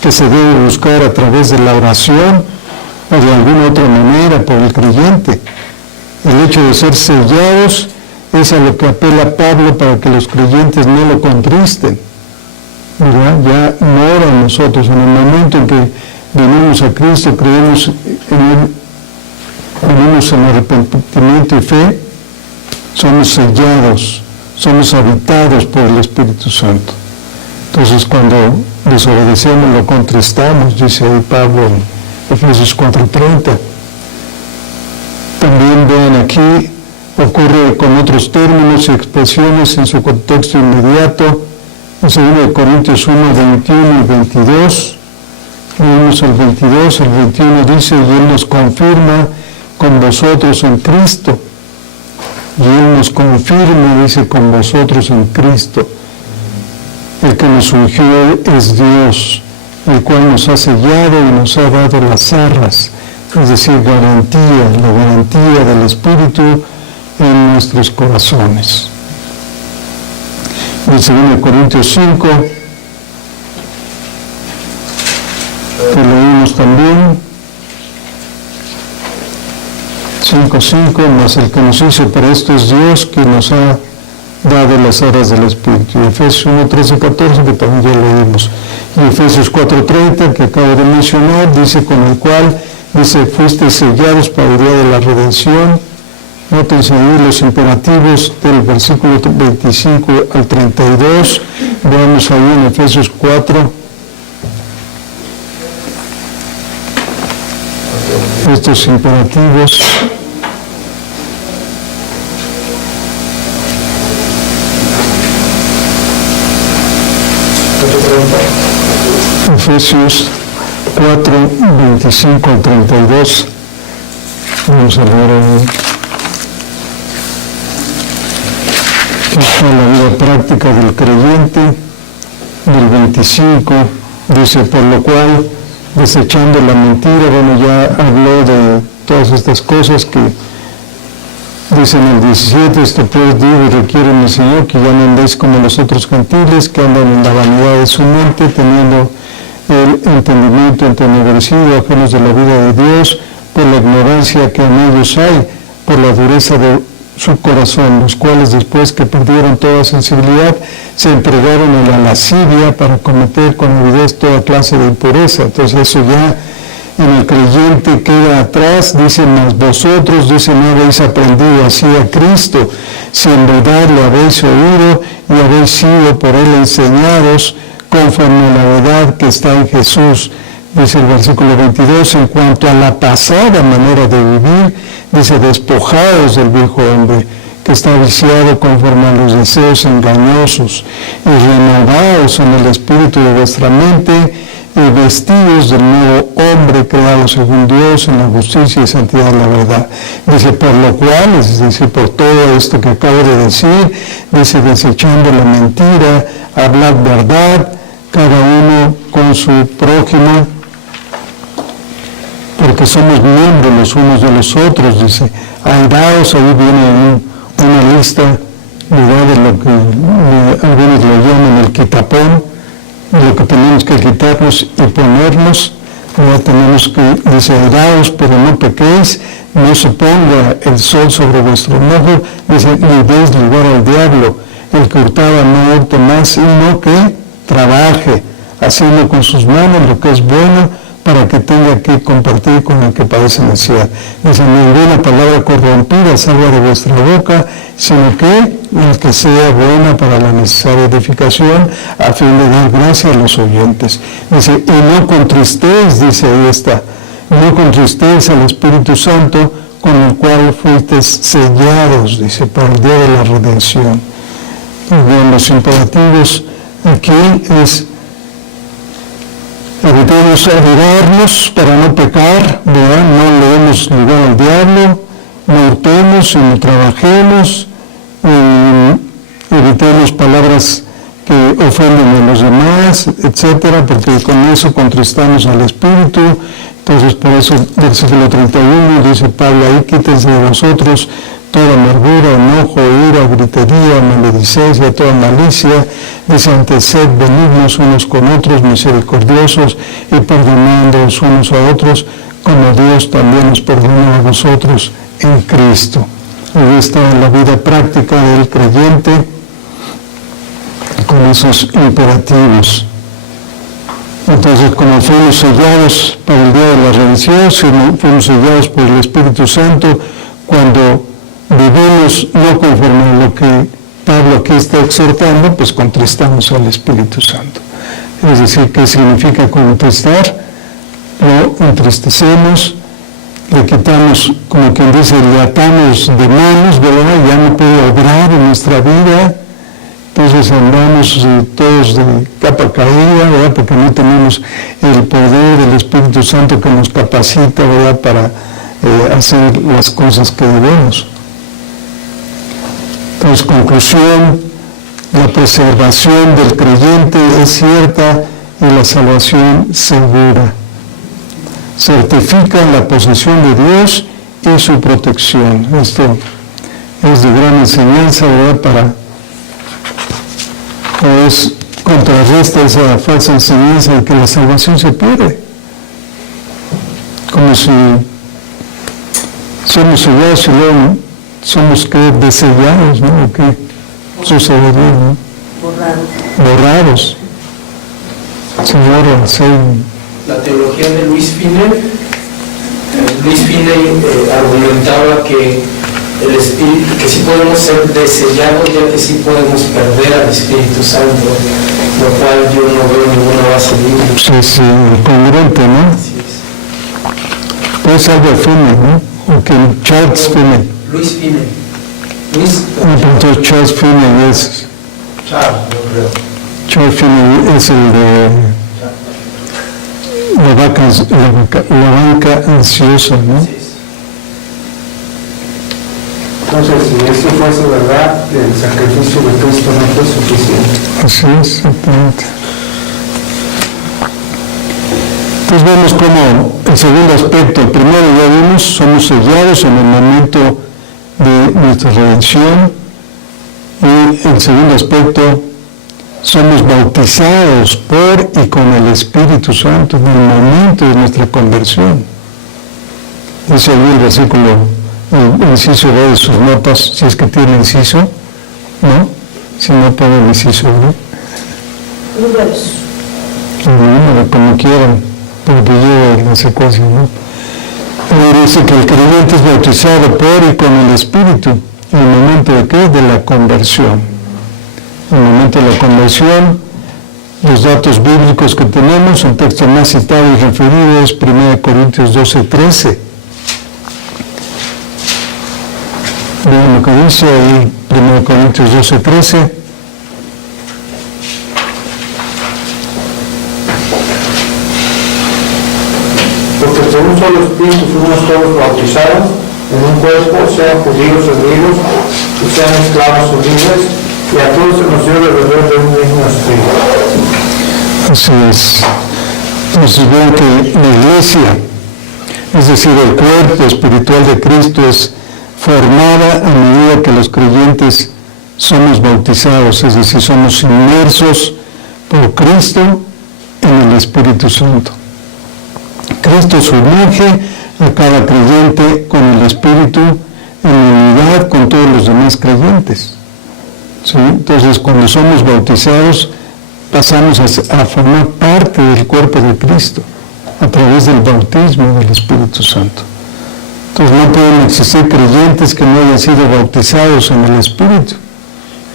que se debe buscar a través de la oración o de alguna otra manera por el creyente. El hecho de ser sellados es a lo que apela Pablo para que los creyentes no lo contristen, ¿verdad? Ya mora en nosotros. En el momento en que venimos a Cristo, creemos en Él, venimos en arrepentimiento y fe, somos sellados, somos habitados por el Espíritu Santo. Entonces, cuando desobedecemos, lo contristamos, dice ahí Pablo en Efesios 4:30. También vean aquí, ocurre con otros términos y expresiones en su contexto inmediato. En 2 Corintios 1, 21 y 22, leemos el 22, el 21 dice, y Él nos confirma con vosotros en Cristo. Y Él nos confirma, dice, con vosotros en Cristo. El que nos ungió es Dios, el cual nos ha sellado y nos ha dado las arras, es decir, garantía, la garantía del Espíritu en nuestros corazones. En 2 Corintios 5, que leímos también, 5:5, mas el que nos hizo para esto es Dios, que nos ha dado las aras del Espíritu. Y Efesios 1, 13, 14, que también ya leímos. Y Efesios 4:30, que acabo de mencionar, dice, con el cual, dice, fuiste sellados para el día de la redención. Nótense ahí los imperativos del versículo 25 al 32. Veamos ahí en Efesios 4. Estos imperativos. Efesios 4, 25 al 32. Vamos a leer ahí. Esta es la vida práctica del creyente. Del 25 dice, por lo cual, desechando la mentira, bueno, ya habló de todas estas cosas que dice en el 17, esto pues digo y requiere en el Señor, que ya no andéis como los otros gentiles, que andan en la vanidad de su mente, teniendo el entendimiento entenebrecido, ajenos de la vida de Dios, por la ignorancia que en ellos hay, por la dureza de su corazón, los cuales después que perdieron toda sensibilidad, se entregaron en la lascivia para cometer con avidez toda clase de impureza. Entonces eso ya en el creyente queda atrás. Dice, mas vosotros, dice, no habéis aprendido así a Cristo, si en verdad lo habéis oído y habéis sido por Él enseñados conforme a la verdad que está en Jesús. Dice el versículo 22, en cuanto a la pasada manera de vivir, dice, despojados del viejo hombre, que está viciado conforme a los deseos engañosos, y renovados en el espíritu de vuestra mente, y vestidos del nuevo hombre creado según Dios en la justicia y santidad de la verdad. Dice, por lo cual, es decir, por todo esto que acabo de decir, dice, desechando la mentira, hablad verdad, cada uno con su prójimo, porque somos miembros los unos de los otros. Dice, airaos, ahí viene una lista, ¿verdad?, de lo que algunos lo llaman el quitapón, de lo que tenemos que quitarnos y ponernos. ¿Verdad? Tenemos que, dice, airaos, pero no pequéis, no se ponga el sol sobre vuestro enojo, dice, ni deis lugar al diablo, el que hurtaba no hurte más, sino que trabaje, haciendo con sus manos lo que es bueno, para que tenga que compartir con el que padece necesidad. Dice, ninguna palabra corrompida salga de vuestra boca, sino que la que sea buena para la necesaria edificación, a fin de dar gracia a los oyentes. Dice, y no contristéis, dice ahí está, no contristéis al Espíritu Santo, con el cual fuisteis sellados, dice, para el día de la redención. Y bien, los imperativos aquí es, evitemos ayudarnos para no pecar, ¿verdad? No le demos lugar al diablo, no hurtemos y no trabajemos, y evitemos palabras que ofenden a los demás, etcétera, porque con eso contristamos al Espíritu. Entonces, por eso, versículo 31, dice Pablo ahí, quítense de vosotros toda amargura, enojo, ira, gritería, maledicencia, toda malicia. Dice, antes sed benignos unos con otros, misericordiosos y perdonándoos unos a otros, como Dios también os perdonó a vosotros en Cristo. Ahí está la vida práctica del creyente con esos imperativos. Entonces, como fuimos sellados para el día de la redención, fuimos sellados por el Espíritu Santo, cuando vivimos no conforme a lo que Pablo aquí está exhortando, pues contristamos al Espíritu Santo. Es decir, ¿qué significa contristar? Lo entristecemos, le quitamos, como quien dice, le atamos de manos, ¿verdad? Ya no puede obrar en nuestra vida. Entonces andamos todos de capa caída, ¿verdad? Porque no tenemos el poder del Espíritu Santo que nos capacita, ¿verdad? Para hacer las cosas que debemos. Entonces, conclusión, la preservación del creyente es cierta y la salvación segura. Certifica la posesión de Dios y su protección. Esto es de gran enseñanza, ¿verdad? Pues contrarresta esa falsa enseñanza de que la salvación se pierde. Como si somos sellados y luego somos que desellados, ¿no? ¿O qué sucedería, no? Borrados. Se borran, sí. La teología de Luis Finney. Luis Finney argumentaba que el Espíritu, que sí podemos ser desellados, ya que sí podemos perder al Espíritu Santo, lo cual yo no veo ninguna base bíblica. Sí, incongruente, ¿no? Así es. Pues algo Finney, ¿no? O que Charles Finney. Luis Finney. Entonces Charles Finney es... Charles, yo creo. Charles Finney es el de la banca ansiosa, ¿no? Así es. Entonces, si esto fuese verdad, el sacrificio de Cristo no fue suficiente. Así es, exactamente. Entonces vemos como el segundo aspecto, el primero ya vimos, somos sellados en el momento de nuestra redención, y el segundo aspecto, somos bautizados por y con el Espíritu Santo en el momento de nuestra conversión. Dice ahí el versículo, el inciso B de sus notas, si es que tiene inciso, ¿no? Si no pone el inciso B. Números. Número, como quieran, porque lleva la secuencia, ¿no? Pero dice que el creyente es bautizado por y con el Espíritu en el momento de ¿qué? De la conversión. En el momento de la conversión, los datos bíblicos que tenemos, el texto más citado y referido es 1 Corintios 12:13. Vean lo que dice ahí, 1 Corintios 12:13. Porque por un solo Espíritu fuimos todos bautizados en un cuerpo, sean judíos o griegos, y sean esclavos o libres, y a todos se nos dio de beber de un mismo Espíritu. Así es. Entonces ven que la iglesia, es decir, el cuerpo espiritual de Cristo, es formada a medida que los creyentes somos bautizados, es decir, somos inmersos por Cristo en el Espíritu Santo. Cristo sumerge a cada creyente con el Espíritu en unidad con todos los demás creyentes. ¿Sí? Entonces, cuando somos bautizados, pasamos a formar parte del cuerpo de Cristo a través del bautismo del Espíritu Santo. Entonces, no pueden existir creyentes que no hayan sido bautizados en el Espíritu.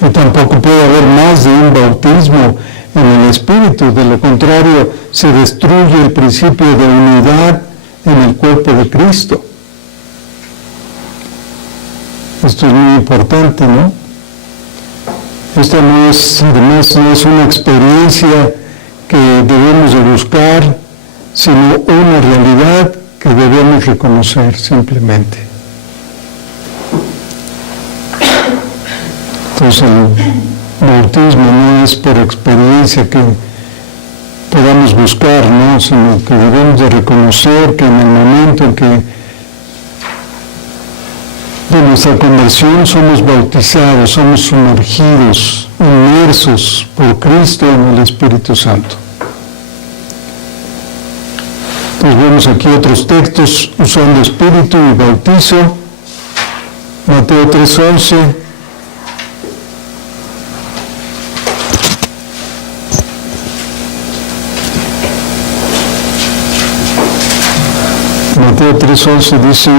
Y tampoco puede haber más de un bautismo en el Espíritu. De lo contrario, se destruye el principio de unidad en el cuerpo de Cristo. Esto es muy importante, ¿no? Esto no es, además, no es una experiencia que debemos de buscar, sino una realidad que debemos reconocer simplemente. Entonces, bautismo no es por experiencia que podamos buscar, ¿no? Sino que debemos de reconocer que en el momento en que de nuestra conversión somos bautizados, somos sumergidos, inmersos por Cristo en el Espíritu Santo. Pues vemos aquí otros textos usando espíritu y bautizo. Mateo 3:11. Mateo 3:11 dice: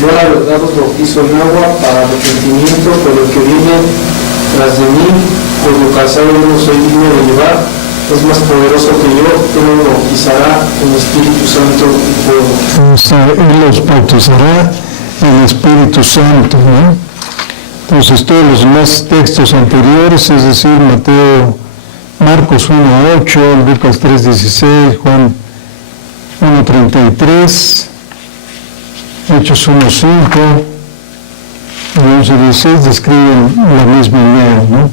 Yo la verdad os bautizo en agua para arrepentimiento, pero el que viene tras de mí, cuyo calzado yo no soy digno de llevar, es más poderoso que yo, Él los bautizará en Espíritu Santo y fuego. Él los bautizará en Espíritu Santo, ¿no? Entonces todos los demás textos anteriores, es decir, Marcos 1:8, Lucas 3:16, Juan 1:33, Hechos 1:5 y 11:16 describen la misma idea, ¿no?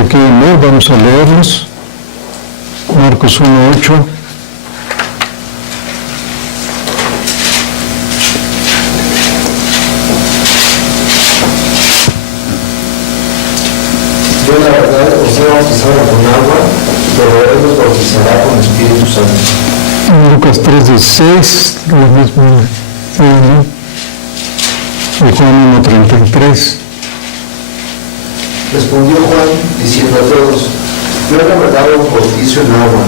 Aquí no, vamos a leerlos. Marcos 1:8. Yo la verdad os he bautizado con agua, pero Él los bautizará con Espíritu Santo. Lucas 3:16, lo mismo, ¿no? Y Juan 1:33. Respondió Juan, diciendo a todos: yo la verdad os bautizo en agua,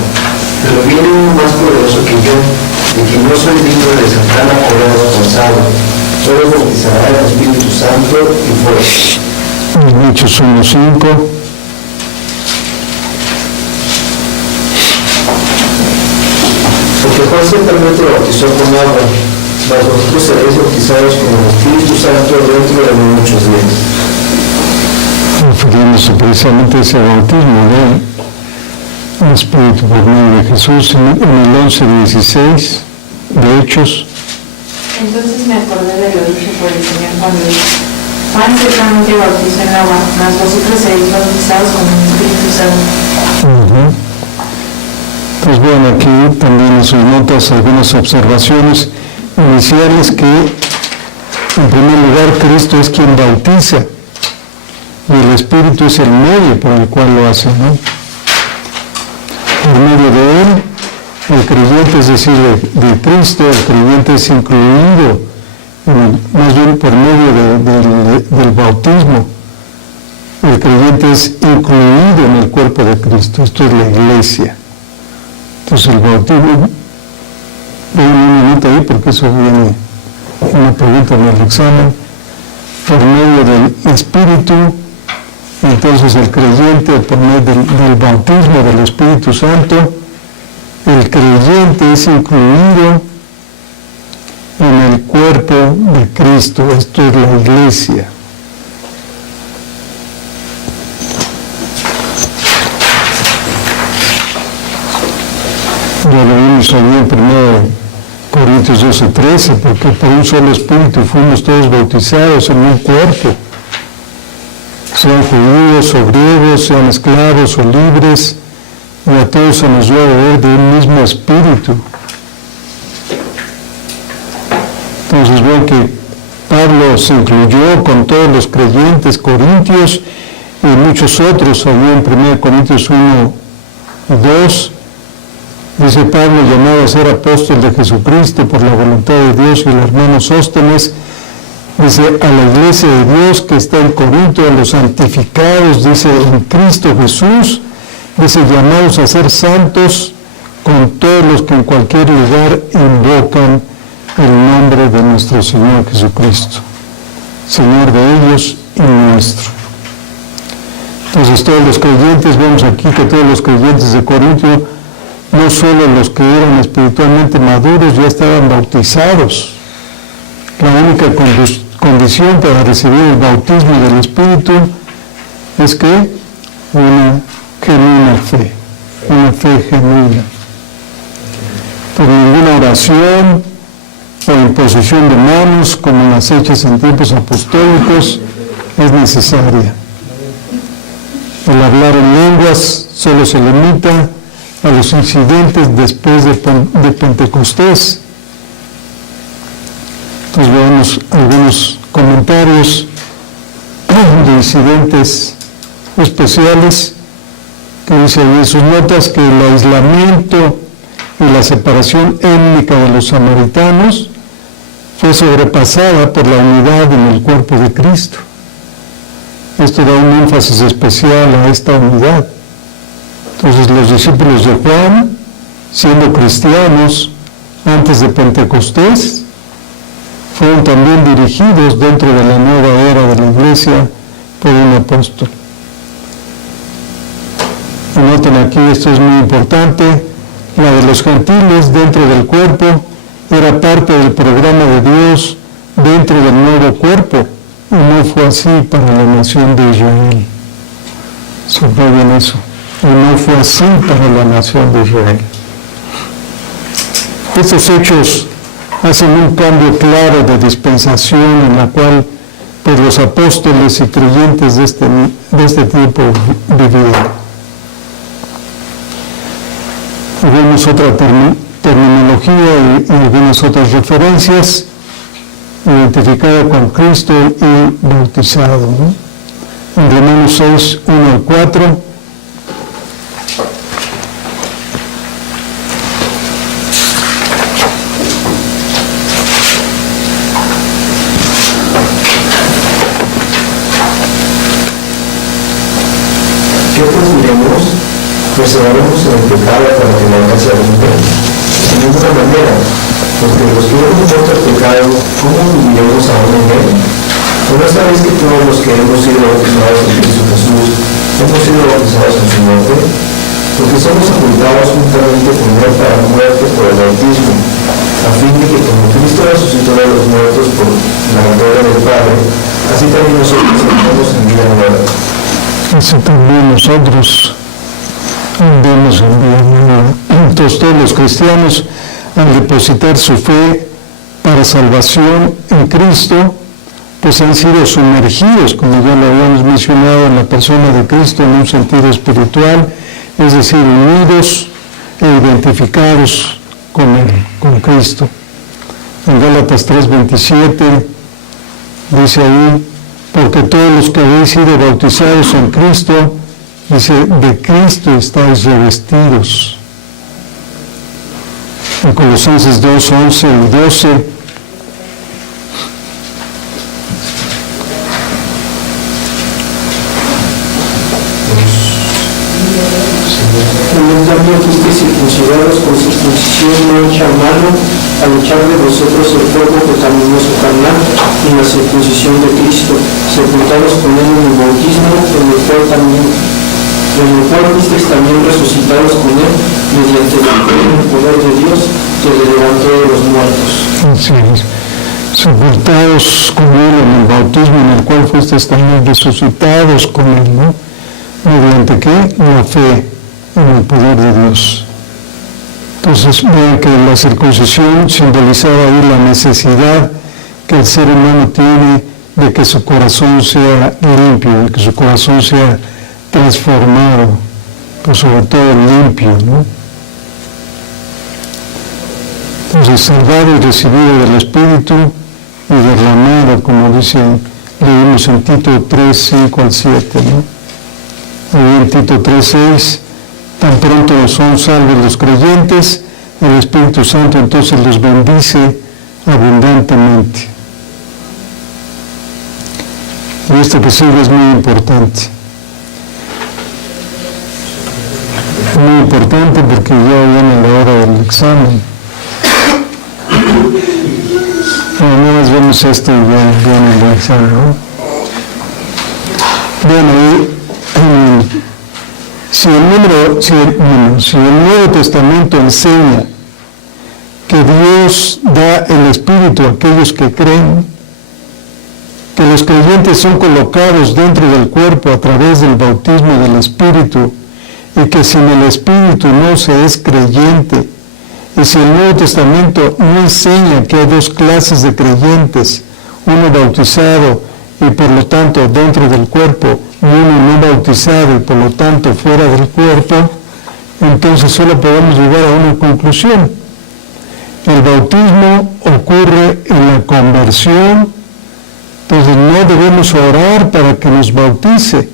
pero viene uno más poderoso que yo, de quien no soy digno de desatar la correa de su calzado. Él os bautizará en el Espíritu Santo y fuego. Hechos 1:5. Porque Juan ciertamente bautizó con agua, mas vosotros seréis bautizados con el Espíritu Santo dentro de muchos días. Refiriéndose precisamente a ese bautismo del Espíritu por medio de Jesús en el 11:16 de Hechos. Entonces me acordé de lo dicho por el Señor cuando dijo: Juan ciertamente bautizó en agua, mas vosotros seréis bautizados con el Espíritu Santo. Pues bueno, aquí también en sus notas algunas observaciones iniciales que, en primer lugar, Cristo es quien bautiza y el Espíritu es el medio por el cual lo hace, ¿no? Por medio de Él, el creyente, es decir, de Cristo, el creyente es incluido, más bien por medio del bautismo, el creyente es incluido en el cuerpo de Cristo, esto es la iglesia. Entonces el bautismo, ven un minuto ahí porque eso viene una pregunta en el examen, por medio del Espíritu, entonces el creyente por medio del bautismo del Espíritu Santo, el creyente es incluido en el cuerpo de Cristo, esto es la iglesia. Ya lo vimos ahí en 1 Corintios 12:13, porque por un solo Espíritu fuimos todos bautizados en un cuerpo, sean judíos o griegos, sean esclavos o libres, y a todos se nos dio a beber de un mismo Espíritu. Entonces ven que Pablo se incluyó con todos los creyentes corintios y muchos otros, allí en 1 Corintios 1:2, dice Pablo, llamado a ser apóstol de Jesucristo por la voluntad de Dios, y el hermano Sóstenes, dice, a la iglesia de Dios que está en Corinto, a los santificados, dice, en Cristo Jesús, dice, llamados a ser santos con todos los que en cualquier lugar invocan el nombre de nuestro Señor Jesucristo, Señor de ellos y nuestro. Entonces todos los creyentes, vemos aquí que todos los creyentes de Corinto, no solo los que eran espiritualmente maduros, ya estaban bautizados. La única condición para recibir el bautismo del Espíritu es que una genuina fe, una fe genuina. Por ninguna oración, o imposición de manos, como las hechas en tiempos apostólicos, es necesaria. El hablar en lenguas solo se limita a los incidentes después de Pentecostés. Entonces veamos algunos comentarios de incidentes especiales que dice ahí en sus notas que el aislamiento y la separación étnica de los samaritanos fue sobrepasada por la unidad en el cuerpo de Cristo. Esto da un énfasis especial a esta unidad. Entonces los discípulos de Juan, siendo cristianos antes de Pentecostés, fueron también dirigidos dentro de la nueva era de la iglesia por un apóstol. Noten aquí, esto es muy importante, la de los gentiles dentro del cuerpo era parte del programa de Dios dentro del nuevo cuerpo, y no fue así para la nación de Israel. Subrayen eso, y no fue así para la nación de Israel. Estos hechos hacen un cambio claro de dispensación en la cual pues, los apóstoles y creyentes de este tiempo vivían. Vemos otra terminología y algunas otras referencias, identificado con Cristo y bautizado, ¿no? En Romanos 6, 1 al 4, ¿qué pues diremos? ¿Perseveraremos en el pecado para que la gracia abunde? De ninguna manera, porque los que hemos muerto al pecado, ¿cómo viviremos aún en él? ¿O no sabéis que todos los que hemos sido bautizados en Cristo Jesús, hemos sido bautizados en su muerte? Porque somos sepultados juntamente con él para muerte por el bautismo, a fin de que como Cristo resucitó de los muertos por la gloria del Padre, así también nosotros andemos en vida nueva. así también nosotros andemos en vida nueva. Entonces todos los cristianos, al depositar su fe para salvación en Cristo, pues han sido sumergidos, como ya lo habíamos mencionado, en la persona de Cristo en un sentido espiritual, es decir, unidos e identificados con Él, con Cristo. En Gálatas 3:27 dice ahí, porque todos los que habéis sido bautizados en Cristo, dice, de Cristo estáis revestidos. En Colosenses 2, 11 y 12, también fuisteis circuncidados con circuncisión no hecha a mano, al echar de vosotros el cuerpo pecaminoso carnal y la circuncisión de Cristo, sepultados con él en el bautismo, en el cual fuisteis también resucitados con él, mediante la fe en el poder de Dios, que le levantó de los muertos. así es, sepultados con Él en el bautismo, en el cual fuisteis también resucitados con Él, ¿no? ¿Mediante qué? La fe en el poder de Dios. Entonces vean que la circuncisión simbolizaba ahí la necesidad que el ser humano tiene de que su corazón sea limpio, de que su corazón sea transformado, pues sobre todo limpio, ¿no? Entonces salvado y recibido del Espíritu y derramado, como dice, leímos en Tito 3, 5 al 7, ¿no? Ahí en Tito 3, 6, tan pronto son salvos los creyentes, el Espíritu Santo entonces los bendice abundantemente. Y esto que sigue es muy importante. Muy importante porque ya viene la hora del examen. Bueno, nada más vemos esto y ya viene el examen, ¿no? Bueno, si el Nuevo Testamento enseña que Dios da el Espíritu a aquellos que creen, que los creyentes son colocados dentro del cuerpo a través del bautismo del Espíritu, y que sin el Espíritu no se es creyente, Y si el Nuevo Testamento no enseña que hay dos clases de creyentes, uno bautizado y por lo tanto dentro del cuerpo, y uno no bautizado y por lo tanto fuera del cuerpo, entonces solo podemos llegar a una conclusión. El bautismo ocurre en la conversión, entonces no debemos orar para que nos bautice,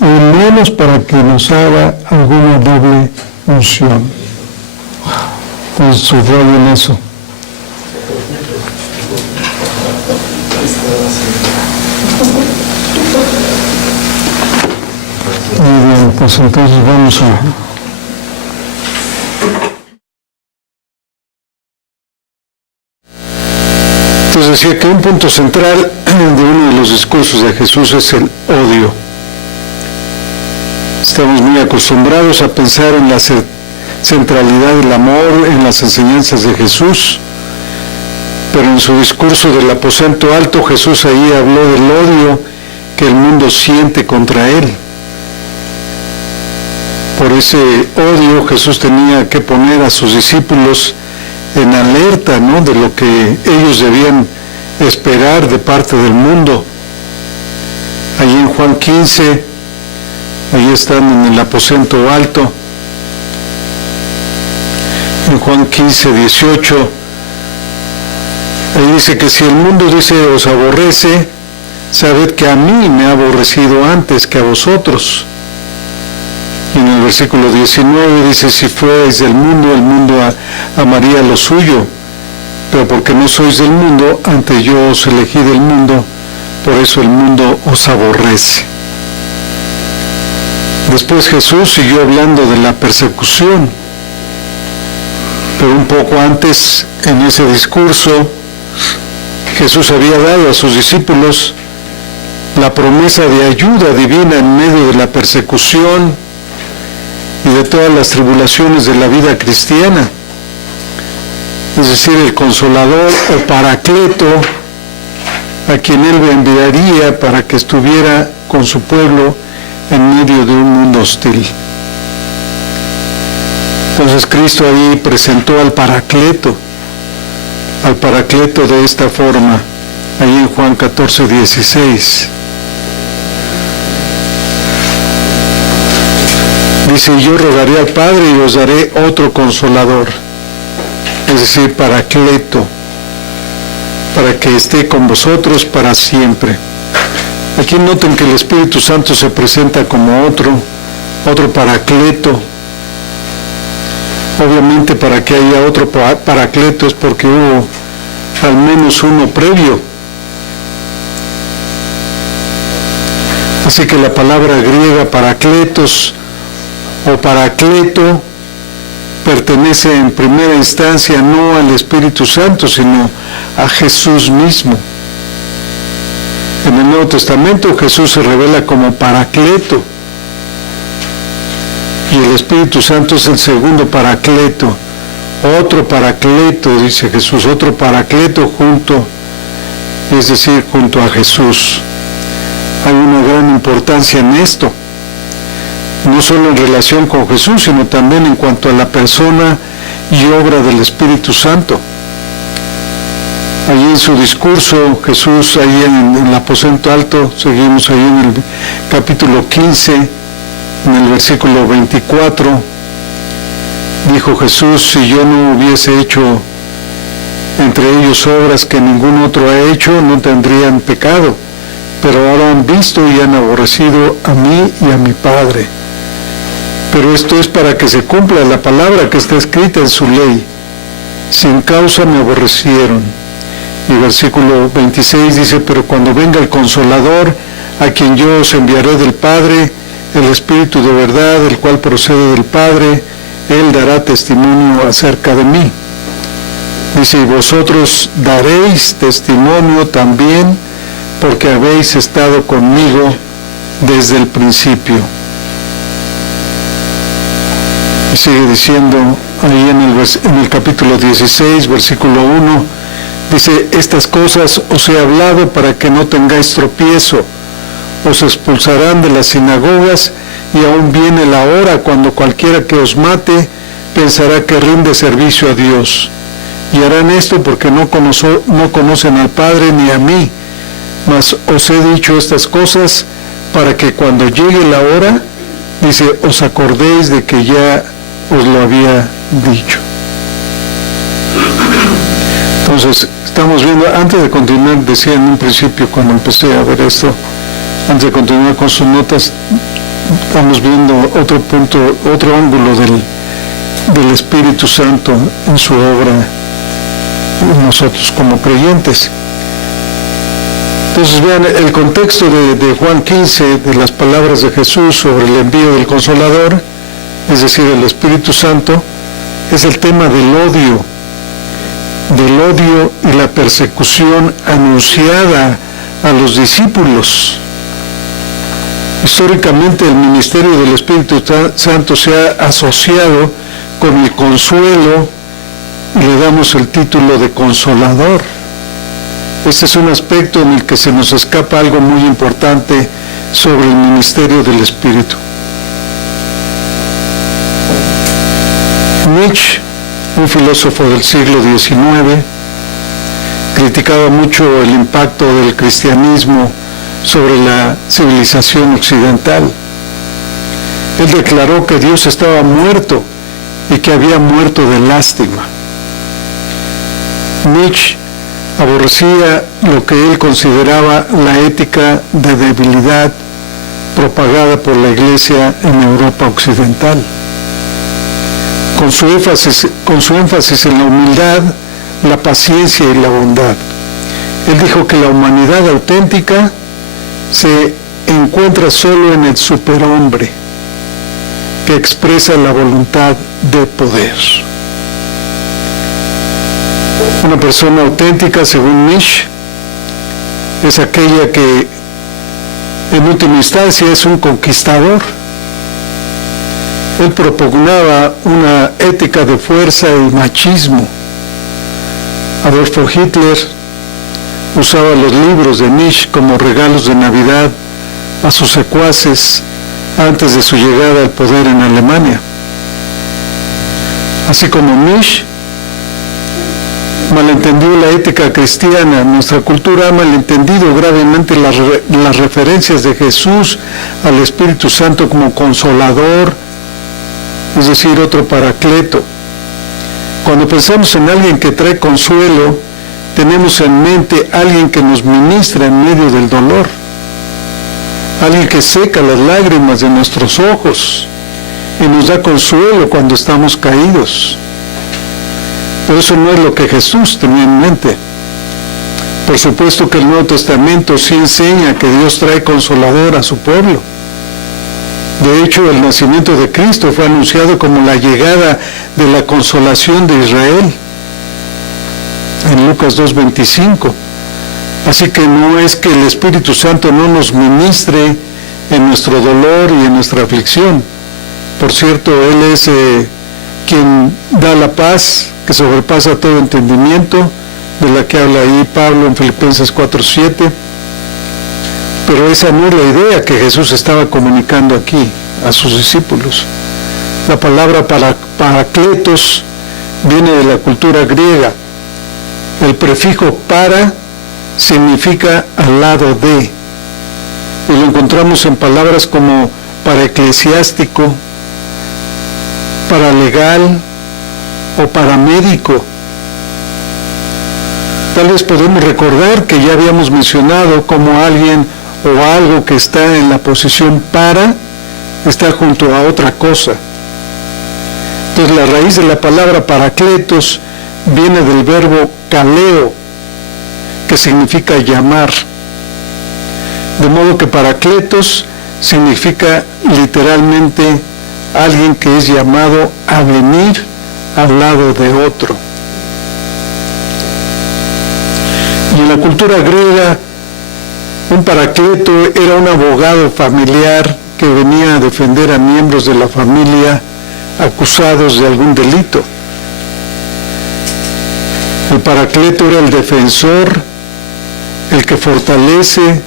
y menos para que nos haga alguna doble unción. Pues subrayen eso. Muy bien, pues entonces vamos a... Entonces decía que un punto central de uno de los discursos de Jesús es el odio. Estamos muy acostumbrados a pensar en la centralidad del amor en las enseñanzas de Jesús, pero en su discurso del aposento alto Jesús ahí habló del odio que el mundo siente contra él. Por ese odio Jesús tenía que poner a sus discípulos en alerta, ¿no?, de lo que ellos debían esperar de parte del mundo. Allí en Juan 15, ahí están en el aposento alto, en Juan 15, 18, ahí dice que si el mundo dice os aborrece, sabed que a mí me ha aborrecido antes que a vosotros. Y en el versículo 19 dice, si fuerais del mundo, el mundo amaría lo suyo, pero porque no sois del mundo, antes yo os elegí del mundo, por eso el mundo os aborrece. Después Jesús siguió hablando de la persecución, pero un poco antes, en ese discurso, Jesús había dado a sus discípulos la promesa de ayuda divina en medio de la persecución y de todas las tribulaciones de la vida cristiana, es decir, el Consolador o Paracleto, a quien Él enviaría para que estuviera con su pueblo en medio de un mundo hostil. Entonces Cristo ahí presentó al Paracleto de esta forma, ahí en Juan 14, 16. Dice, yo rogaré al Padre y os daré otro Consolador, es decir, Paracleto, para que esté con vosotros para siempre. Aquí noten que el Espíritu Santo se presenta como otro Paracleto. Obviamente para que haya otro Paracleto es porque hubo al menos uno previo. Así que la palabra griega Paracletos o Paracleto pertenece en primera instancia no al Espíritu Santo, sino a Jesús mismo. En el Nuevo Testamento Jesús se revela como Paracleto y el Espíritu Santo es el segundo Paracleto, otro Paracleto, dice Jesús, otro Paracleto junto a Jesús. Hay una gran importancia en esto, no solo en relación con Jesús, sino también en cuanto a la persona y obra del Espíritu Santo. Allí en su discurso, Jesús, ahí en el aposento alto, seguimos ahí en el capítulo 15, en el versículo 24, dijo Jesús, si yo no hubiese hecho entre ellos obras que ningún otro ha hecho, no tendrían pecado, pero ahora han visto y han aborrecido a mí y a mi Padre. Pero esto es para que se cumpla la palabra que está escrita en su ley. Sin causa me aborrecieron. Y versículo 26 dice, pero cuando venga el Consolador, a quien yo os enviaré del Padre, el Espíritu de verdad, el cual procede del Padre, Él dará testimonio acerca de mí. Dice, y vosotros daréis testimonio también, porque habéis estado conmigo desde el principio. Y sigue diciendo ahí en el capítulo 16, versículo 1, dice, estas cosas os he hablado para que no tengáis tropiezo, os expulsarán de las sinagogas y aún viene la hora cuando cualquiera que os mate pensará que rinde servicio a Dios. Y harán esto porque no conocen al Padre ni a mí. Mas os he dicho estas cosas para que cuando llegue la hora, dice, os acordéis de que ya os lo había dicho. Entonces, estamos viendo, antes de continuar, decía en un principio cuando empecé a ver esto, antes de continuar con sus notas, estamos viendo otro punto, otro ángulo del Espíritu Santo en su obra, nosotros como creyentes. Entonces vean el contexto de Juan 15, de las palabras de Jesús sobre el envío del Consolador, es decir, el Espíritu Santo, es el tema del odio y la persecución anunciada a los discípulos. Históricamente el ministerio del Espíritu Santo se ha asociado con el consuelo y le damos el título de Consolador. Este es un aspecto en el que se nos escapa algo muy importante sobre el ministerio del Espíritu. Nietzsche, un filósofo del siglo XIX, criticaba mucho el impacto del cristianismo sobre la civilización occidental. Él declaró que Dios estaba muerto y que había muerto de lástima. Nietzsche aborrecía lo que él consideraba la ética de debilidad propagada por la Iglesia en Europa occidental. Con su énfasis en la humildad, la paciencia y la bondad. Él dijo que la humanidad auténtica se encuentra solo en el superhombre, que expresa la voluntad de poder. Una persona auténtica, según Nietzsche, es aquella que en última instancia es un conquistador. Él propugnaba una ética de fuerza y machismo. Adolfo Hitler usaba los libros de Nietzsche como regalos de Navidad a sus secuaces antes de su llegada al poder en Alemania. Así como Nietzsche malentendió la ética cristiana, nuestra cultura ha malentendido gravemente las referencias de Jesús al Espíritu Santo como consolador, es decir, otro paracleto. Cuando pensamos en alguien que trae consuelo, tenemos en mente alguien que nos ministra en medio del dolor, alguien que seca las lágrimas de nuestros ojos y nos da consuelo cuando estamos caídos. Pero eso no es lo que Jesús tenía en mente. Por supuesto que el Nuevo Testamento sí enseña que Dios trae consolador a su pueblo. De hecho, el nacimiento de Cristo fue anunciado como la llegada de la consolación de Israel en Lucas 2:25. Así que no es que el Espíritu Santo no nos ministre en nuestro dolor y en nuestra aflicción. Por cierto, Él es quien da la paz que sobrepasa todo entendimiento, de la que habla ahí Pablo en Filipenses 4:7. Pero esa no es la idea que Jesús estaba comunicando aquí a sus discípulos. La palabra paracletos viene de la cultura griega. El prefijo para significa al lado de, y lo encontramos en palabras como para eclesiástico, para legal o para médico. Tal vez podemos recordar que ya habíamos mencionado como alguien o algo que está en la posición para, está junto a otra cosa. Entonces la raíz de la palabra paracletos viene del verbo kaleo, que significa llamar. De modo que paracletos significa literalmente alguien que es llamado a venir al lado de otro. Y en la cultura griega, un paracleto era un abogado familiar que venía a defender a miembros de la familia acusados de algún delito. El paracleto era el defensor, el que fortalece,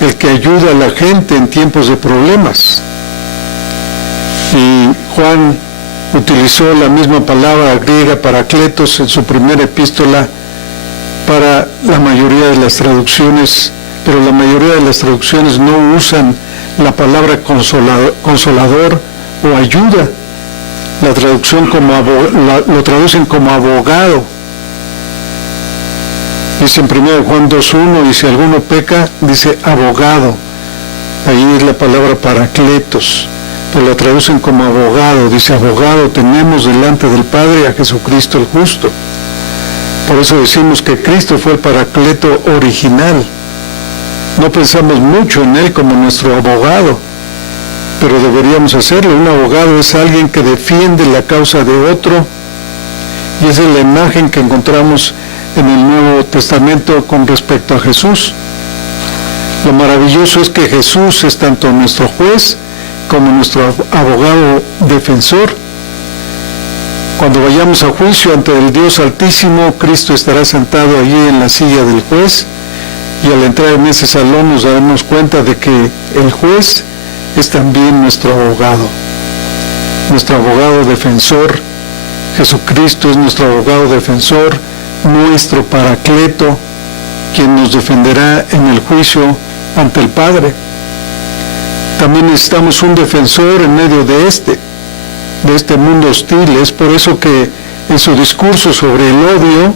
el que ayuda a la gente en tiempos de problemas. Y Juan utilizó la misma palabra griega parakletos en su primera epístola para la mayoría de las traducciones, pero la mayoría de las traducciones no usan la palabra consolador o ayuda. La traducción lo traducen como abogado. Dice en 1 Juan 2:1, y si alguno peca, dice abogado. Ahí es la palabra parakletos, pero la traducen como abogado. Dice abogado, tenemos delante del Padre a Jesucristo el justo. Por eso decimos que Cristo fue el parakleto original. No pensamos mucho en Él como nuestro abogado, pero deberíamos hacerlo. Un abogado es alguien que defiende la causa de otro, y esa es la imagen que encontramos en el Nuevo Testamento con respecto a Jesús. Lo maravilloso es que Jesús es tanto nuestro juez como nuestro abogado defensor. Cuando vayamos a juicio ante el Dios Altísimo, Cristo estará sentado allí en la silla del juez, y al entrar en ese salón nos daremos cuenta de que el juez es también nuestro abogado defensor. Jesucristo es nuestro abogado defensor, nuestro parakleto, quien nos defenderá en el juicio ante el Padre. También necesitamos un defensor en medio de este mundo hostil. Es por eso que en su discurso sobre el odio,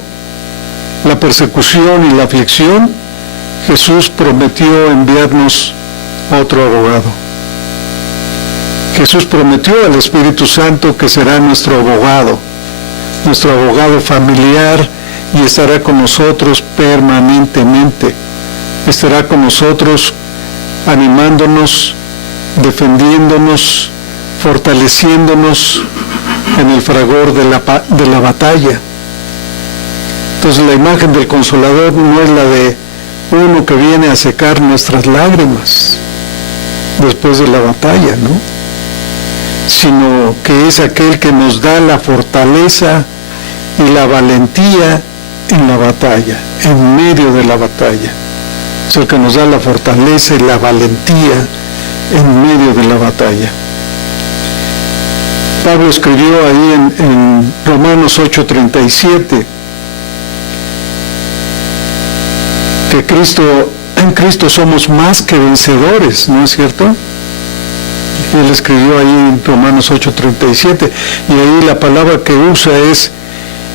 la persecución y la aflicción, Jesús prometió enviarnos otro abogado. Jesús prometió al Espíritu Santo que será nuestro abogado familiar, y estará con nosotros permanentemente. Estará con nosotros animándonos, defendiéndonos, fortaleciéndonos en el fragor de la batalla. Entonces la imagen del Consolador no es la de uno que viene a secar nuestras lágrimas después de la batalla, ¿no? Sino que es aquel que nos da la fortaleza y la valentía en la batalla, en medio de la batalla. Es el que nos da la fortaleza y la valentía en medio de la batalla. Pablo escribió ahí en Romanos 8:37 que en Cristo somos más que vencedores, ¿no es cierto? Él escribió ahí en Romanos 8:37, y ahí la palabra que usa es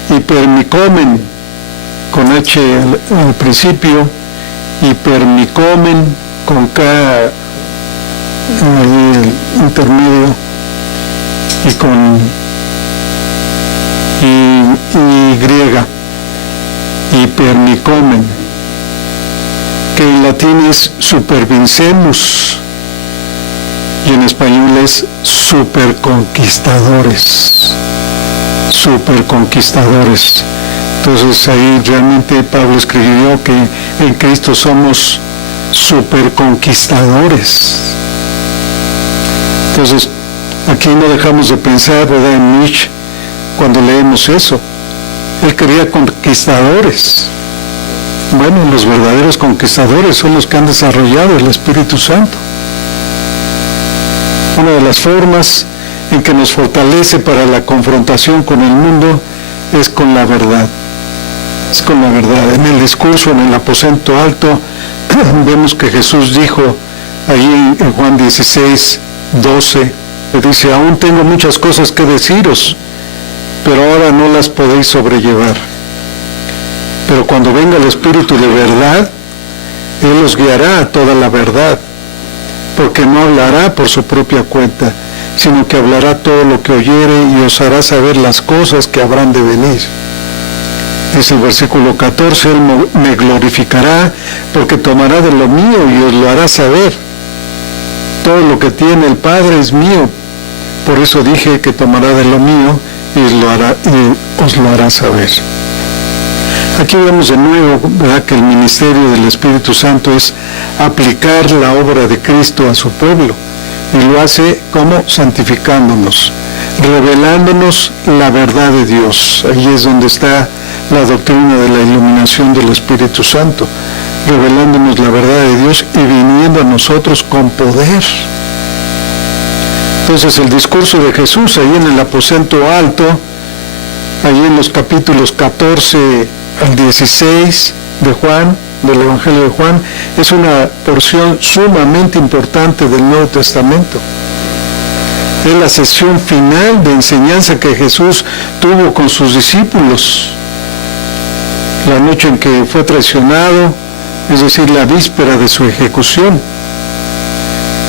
hipermicomen, con H al principio, hipermicomen con K ahí el intermedio, y con Y, hipermicomen, que en latín es supervincemus, y en español es superconquistadores. Entonces ahí realmente Pablo escribió que en Cristo somos superconquistadores. Entonces aquí no dejamos de pensar, ¿verdad?, en Nietzsche cuando leemos eso. Él quería conquistadores. Bueno, los verdaderos conquistadores son los que han desarrollado el Espíritu Santo. Una de las formas en que nos fortalece para la confrontación con el mundo es con la verdad. Es con la verdad. En el discurso en el aposento alto vemos que Jesús dijo ahí en Juan 16:12, le dice: aún tengo muchas cosas que deciros, pero ahora no las podéis sobrellevar. Pero cuando venga el Espíritu de verdad, Él os guiará a toda la verdad, porque no hablará por su propia cuenta, sino que hablará todo lo que oyere y os hará saber las cosas que habrán de venir. Dice el versículo 14, Él me glorificará, porque tomará de lo mío y os lo hará saber. Todo lo que tiene el Padre es mío, por eso dije que tomará de lo mío y os lo hará saber. Aquí vemos de nuevo, ¿verdad?, que el ministerio del Espíritu Santo es aplicar la obra de Cristo a su pueblo, y lo hace como santificándonos, revelándonos la verdad de Dios. Ahí es donde está la doctrina de la iluminación del Espíritu Santo, revelándonos la verdad de Dios y viniendo a nosotros con poder. Entonces el discurso de Jesús ahí en el aposento alto, ahí en los capítulos 14 al 16 de Juan, del Evangelio de Juan, es una porción sumamente importante del Nuevo Testamento. Es la sesión final de enseñanza que Jesús tuvo con sus discípulos, la noche en que fue traicionado, es decir, la víspera de su ejecución.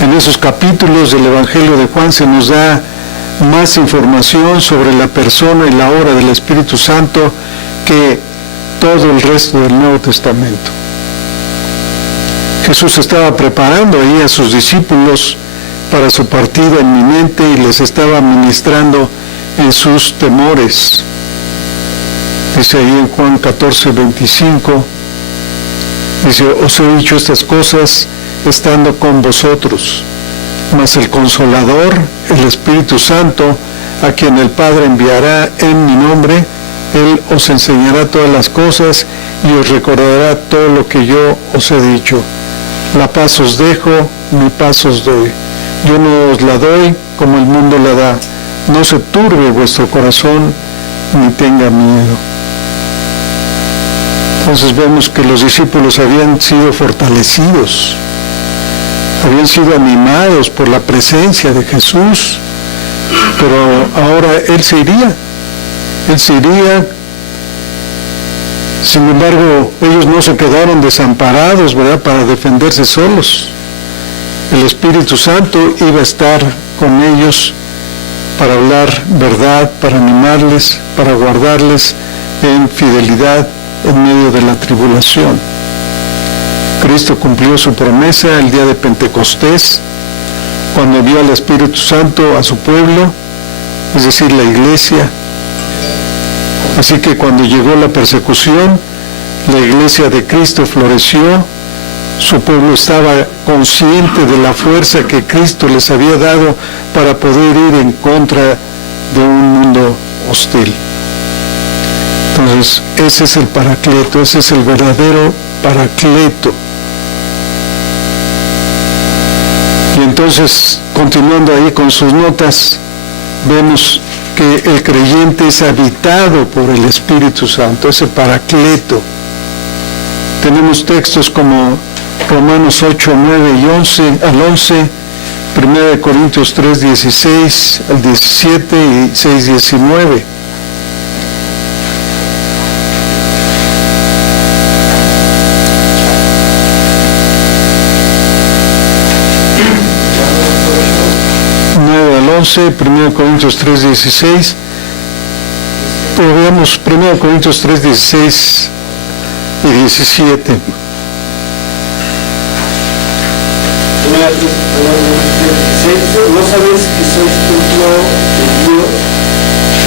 En esos capítulos del Evangelio de Juan se nos da más información sobre la persona y la obra del Espíritu Santo que todo el resto del Nuevo Testamento. Jesús estaba preparando ahí a sus discípulos para su partida inminente y les estaba ministrando en sus temores. Dice ahí en Juan 14, 25, dice, os he dicho estas cosas estando con vosotros, mas el Consolador, el Espíritu Santo, a quien el Padre enviará en mi nombre, Él os enseñará todas las cosas y os recordará todo lo que yo os he dicho. La paz os dejo, mi paz os doy. Yo no os la doy como el mundo la da. No se turbe vuestro corazón, ni tenga miedo. Entonces vemos que los discípulos habían sido fortalecidos, habían sido animados por la presencia de Jesús, pero ahora Él se iría. Sin embargo, ellos no se quedaron desamparados, ¿verdad?, para defenderse solos. El Espíritu Santo iba a estar con ellos para hablar verdad, para animarles, para guardarles en fidelidad en medio de la tribulación. Cristo cumplió su promesa el día de Pentecostés, cuando envió al Espíritu Santo a su pueblo, es decir, la iglesia. Así que cuando llegó la persecución, la iglesia de Cristo floreció, su pueblo estaba consciente de la fuerza que Cristo les había dado para poder ir en contra de un mundo hostil. Entonces, ese es el Paracleto, ese es el verdadero Paracleto. Y entonces, continuando ahí con sus notas, vemos que el creyente es habitado por el Espíritu Santo, ese Paracleto. Tenemos textos como Romanos 8, 9 y 11 al 11, 1 Corintios 3, 16 al 17 y 6, 19. al 11, 1 Corintios 3, 16. Pero veamos 1 Corintios 3, 16 y 17. ¿No sabéis que sois templo de Dios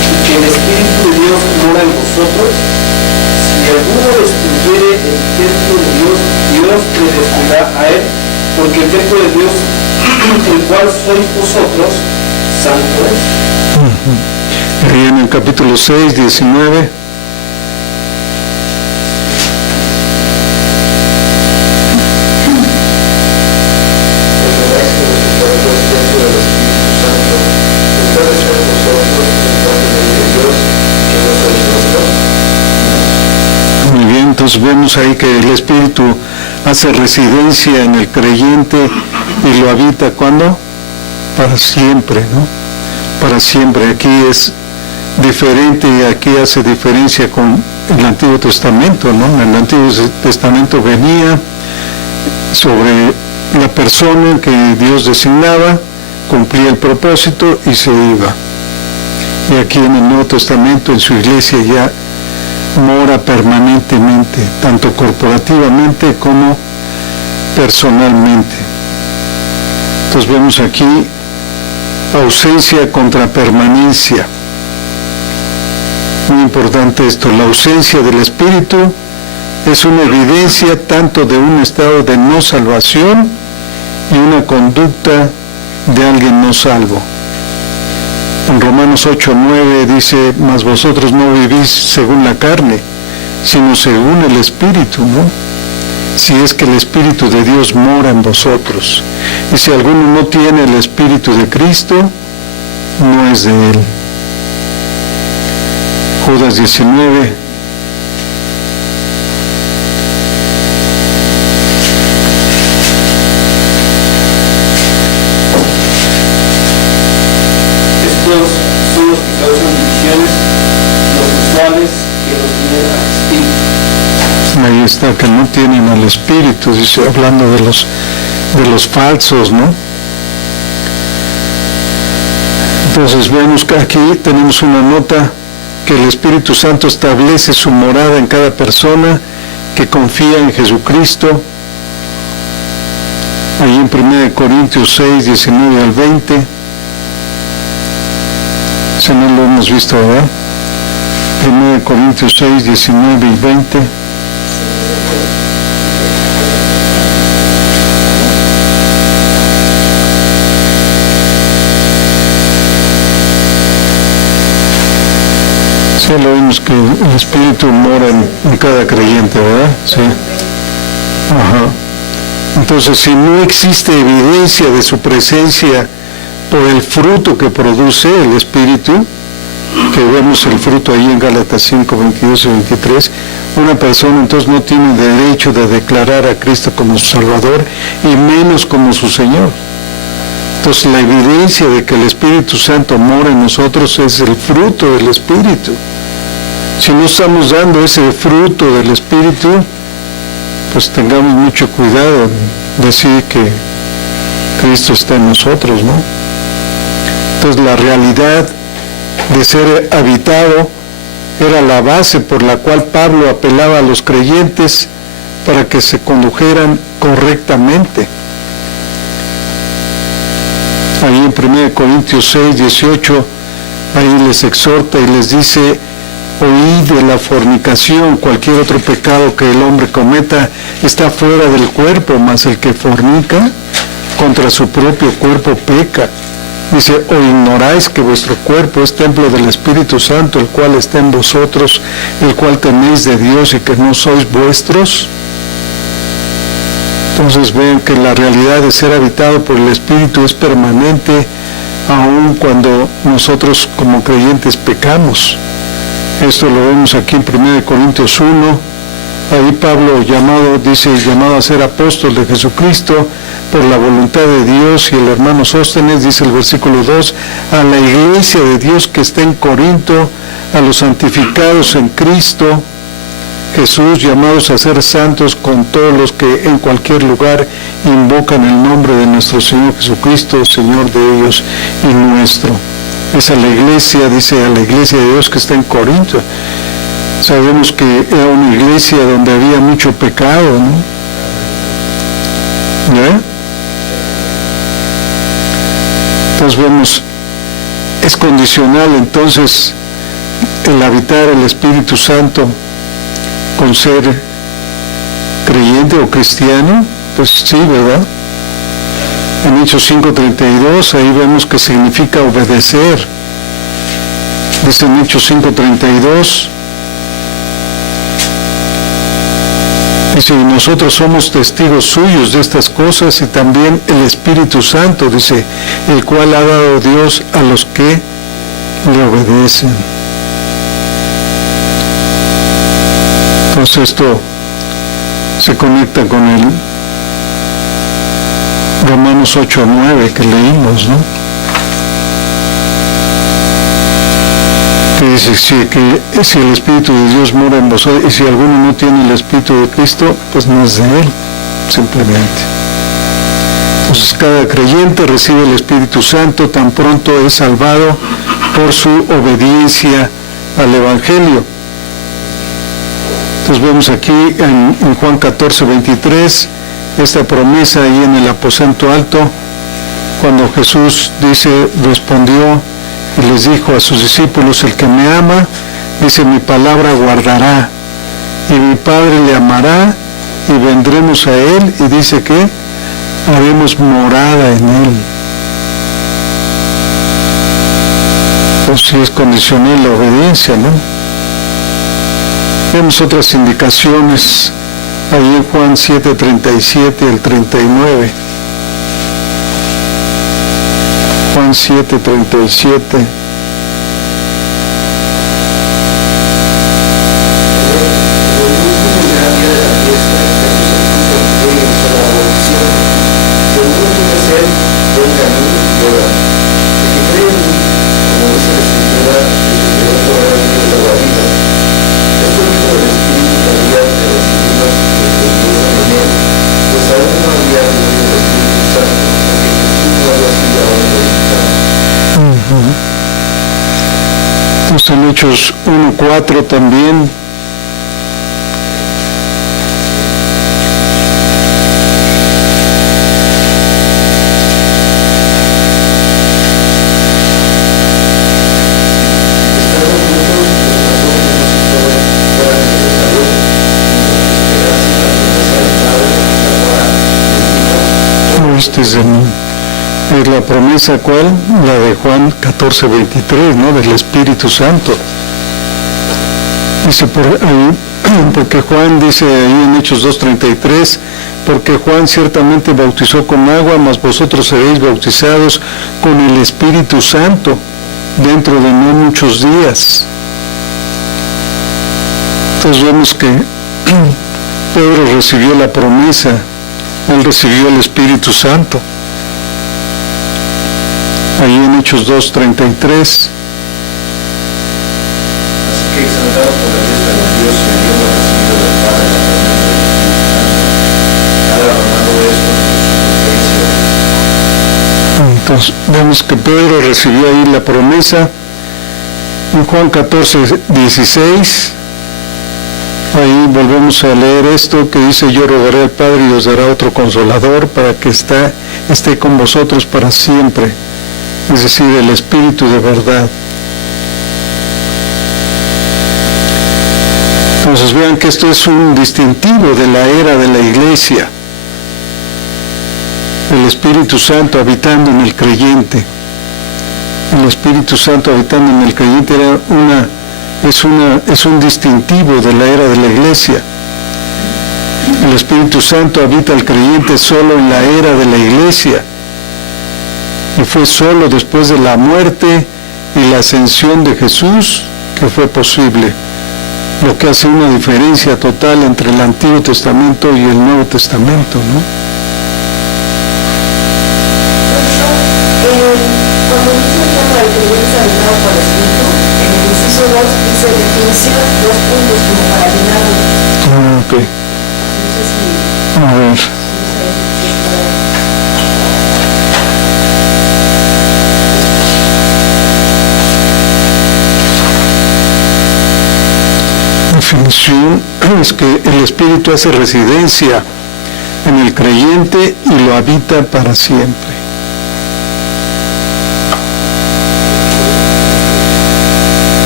y que el Espíritu de Dios mora en vosotros? Si alguno destruyere el templo de Dios, Dios le destruirá a él, porque el templo de Dios, el cual sois vosotros, santo es. Ahí en el capítulo 6, 19. Entonces vemos ahí que el Espíritu hace residencia en el creyente y lo habita, ¿cuándo? Para siempre, ¿no? Para siempre. Aquí es diferente y aquí hace diferencia con el Antiguo Testamento, ¿no? En el Antiguo Testamento venía sobre la persona que Dios designaba, cumplía el propósito y se iba. Y aquí en el Nuevo Testamento, en su iglesia, ya mora permanentemente, tanto corporativamente como personalmente. Entonces vemos aquí ausencia contra permanencia. Muy importante esto, la ausencia del Espíritu es una evidencia tanto de un estado de no salvación y una conducta de alguien no salvo. En Romanos 8, 9 dice, mas vosotros no vivís según la carne, sino según el Espíritu, ¿no? Si es que el Espíritu de Dios mora en vosotros. Y si alguno no tiene el Espíritu de Cristo, no es de Él. Judas 19. Estos son los que causan divisiones, los sexuales que no tienen al Espíritu. Ahí está, que no tienen al Espíritu, dice, hablando de los falsos, ¿no? Entonces vemos que aquí tenemos una nota que el Espíritu Santo establece su morada en cada persona que confía en Jesucristo. Ahí en 1 Corintios 6, 19 al 20. Si no lo hemos visto, ¿verdad? 1 Corintios 6, 19 y 20. Sí, lo vimos que el Espíritu mora en cada creyente, ¿verdad? Sí. Ajá. Entonces, si no existe evidencia de su presencia por el fruto que produce el Espíritu, que vemos el fruto ahí en Gálatas 5, 22 y 23, una persona entonces no tiene derecho de declarar a Cristo como su Salvador y menos como su Señor. Entonces la evidencia de que el Espíritu Santo mora en nosotros es el fruto del Espíritu. Si no estamos dando ese fruto del Espíritu, pues tengamos mucho cuidado en decir que Cristo está en nosotros, ¿no? Entonces la realidad de ser habitado era la base por la cual Pablo apelaba a los creyentes para que se condujeran correctamente. Ahí en 1 Corintios 6, 18, ahí les exhorta y les dice: oíd de la fornicación, cualquier otro pecado que el hombre cometa está fuera del cuerpo, mas el que fornica contra su propio cuerpo peca. Dice: o ignoráis que vuestro cuerpo es templo del Espíritu Santo, el cual está en vosotros, el cual tenéis de Dios y que no sois vuestros. Entonces ven que la realidad de ser habitado por el Espíritu es permanente, aun cuando nosotros como creyentes pecamos. Esto lo vemos aquí en 1 Corintios 1, ahí Pablo llamado a ser apóstol de Jesucristo por la voluntad de Dios, y el hermano Sóstenes dice el versículo 2, a la iglesia de Dios que está en Corinto, a los santificados en Cristo Jesús, llamados a ser santos con todos los que en cualquier lugar invocan el nombre de nuestro Señor Jesucristo, Señor de ellos y nuestro. Es a la iglesia, dice, a la iglesia de Dios que está en Corinto. Sabemos que era una iglesia donde había mucho pecado, ¿no? ¿Ya? Entonces vemos, es condicional entonces el habitar el Espíritu Santo con ser creyente o cristiano. Pues sí, ¿verdad? En Hechos 5:32, ahí vemos que significa obedecer. Dice en Hechos 5:32, dice: y nosotros somos testigos suyos de estas cosas, y también el Espíritu Santo, dice, el cual ha dado Dios a los que le obedecen. Entonces esto se conecta con el Romanos 8:9 que leímos, ¿no? Que dice si el Espíritu de Dios mora en vosotros, y si alguno no tiene el Espíritu de Cristo, pues no es de Él, simplemente. Entonces cada creyente recibe el Espíritu Santo tan pronto es salvado por su obediencia al Evangelio. Entonces vemos aquí en Juan 14:23, esta promesa ahí en el aposento alto, cuando Jesús respondió y les dijo a sus discípulos: el que me ama, dice, mi palabra guardará, y mi Padre le amará, y vendremos a él, y dice que haremos morada en él. Pues sí, es condicional la obediencia, ¿no? Vemos otras indicaciones ahí en Juan 7:37 al 39. Juan Juan 7:37. Entonces en Hechos 1:4 también. Es la promesa, ¿cuál? La de Juan 14:23, ¿no? Del Espíritu Santo. Dice por ahí, porque Juan dice ahí en Hechos 2:33, porque Juan ciertamente bautizó con agua, mas vosotros seréis bautizados con el Espíritu Santo dentro de no muchos días. Entonces vemos que Pedro recibió la promesa, él recibió el Espíritu Santo. Ahí en Hechos 2:33. Así que exaltados por la diestra de Dios, habiendo recibido del Padre la promesa del Espíritu Santo, cada hermano de estos Entonces vemos que Pedro recibió ahí la promesa. En Juan 14:16, ahí volvemos a leer esto que dice: yo rogaré al Padre y os dará otro consolador para que esté con vosotros para siempre, es decir, el Espíritu de verdad. Entonces vean que esto es un distintivo de la era de la Iglesia, el Espíritu Santo habitando en el creyente. El Espíritu Santo habitando en el creyente es un distintivo de la era de la Iglesia. El Espíritu Santo habita al creyente solo en la era de la Iglesia, y fue solo después de la muerte y la ascensión de Jesús que fue posible, lo que hace una diferencia total entre el Antiguo Testamento y el Nuevo Testamento, ¿no? Cuando dice el tema del creyente habitado por el Espíritu, en el inciso 2 dice definición, 2 puntos como para llenarlo. Ok. No sé si... A ver. Definición es que el Espíritu hace residencia en el creyente y lo habita para siempre.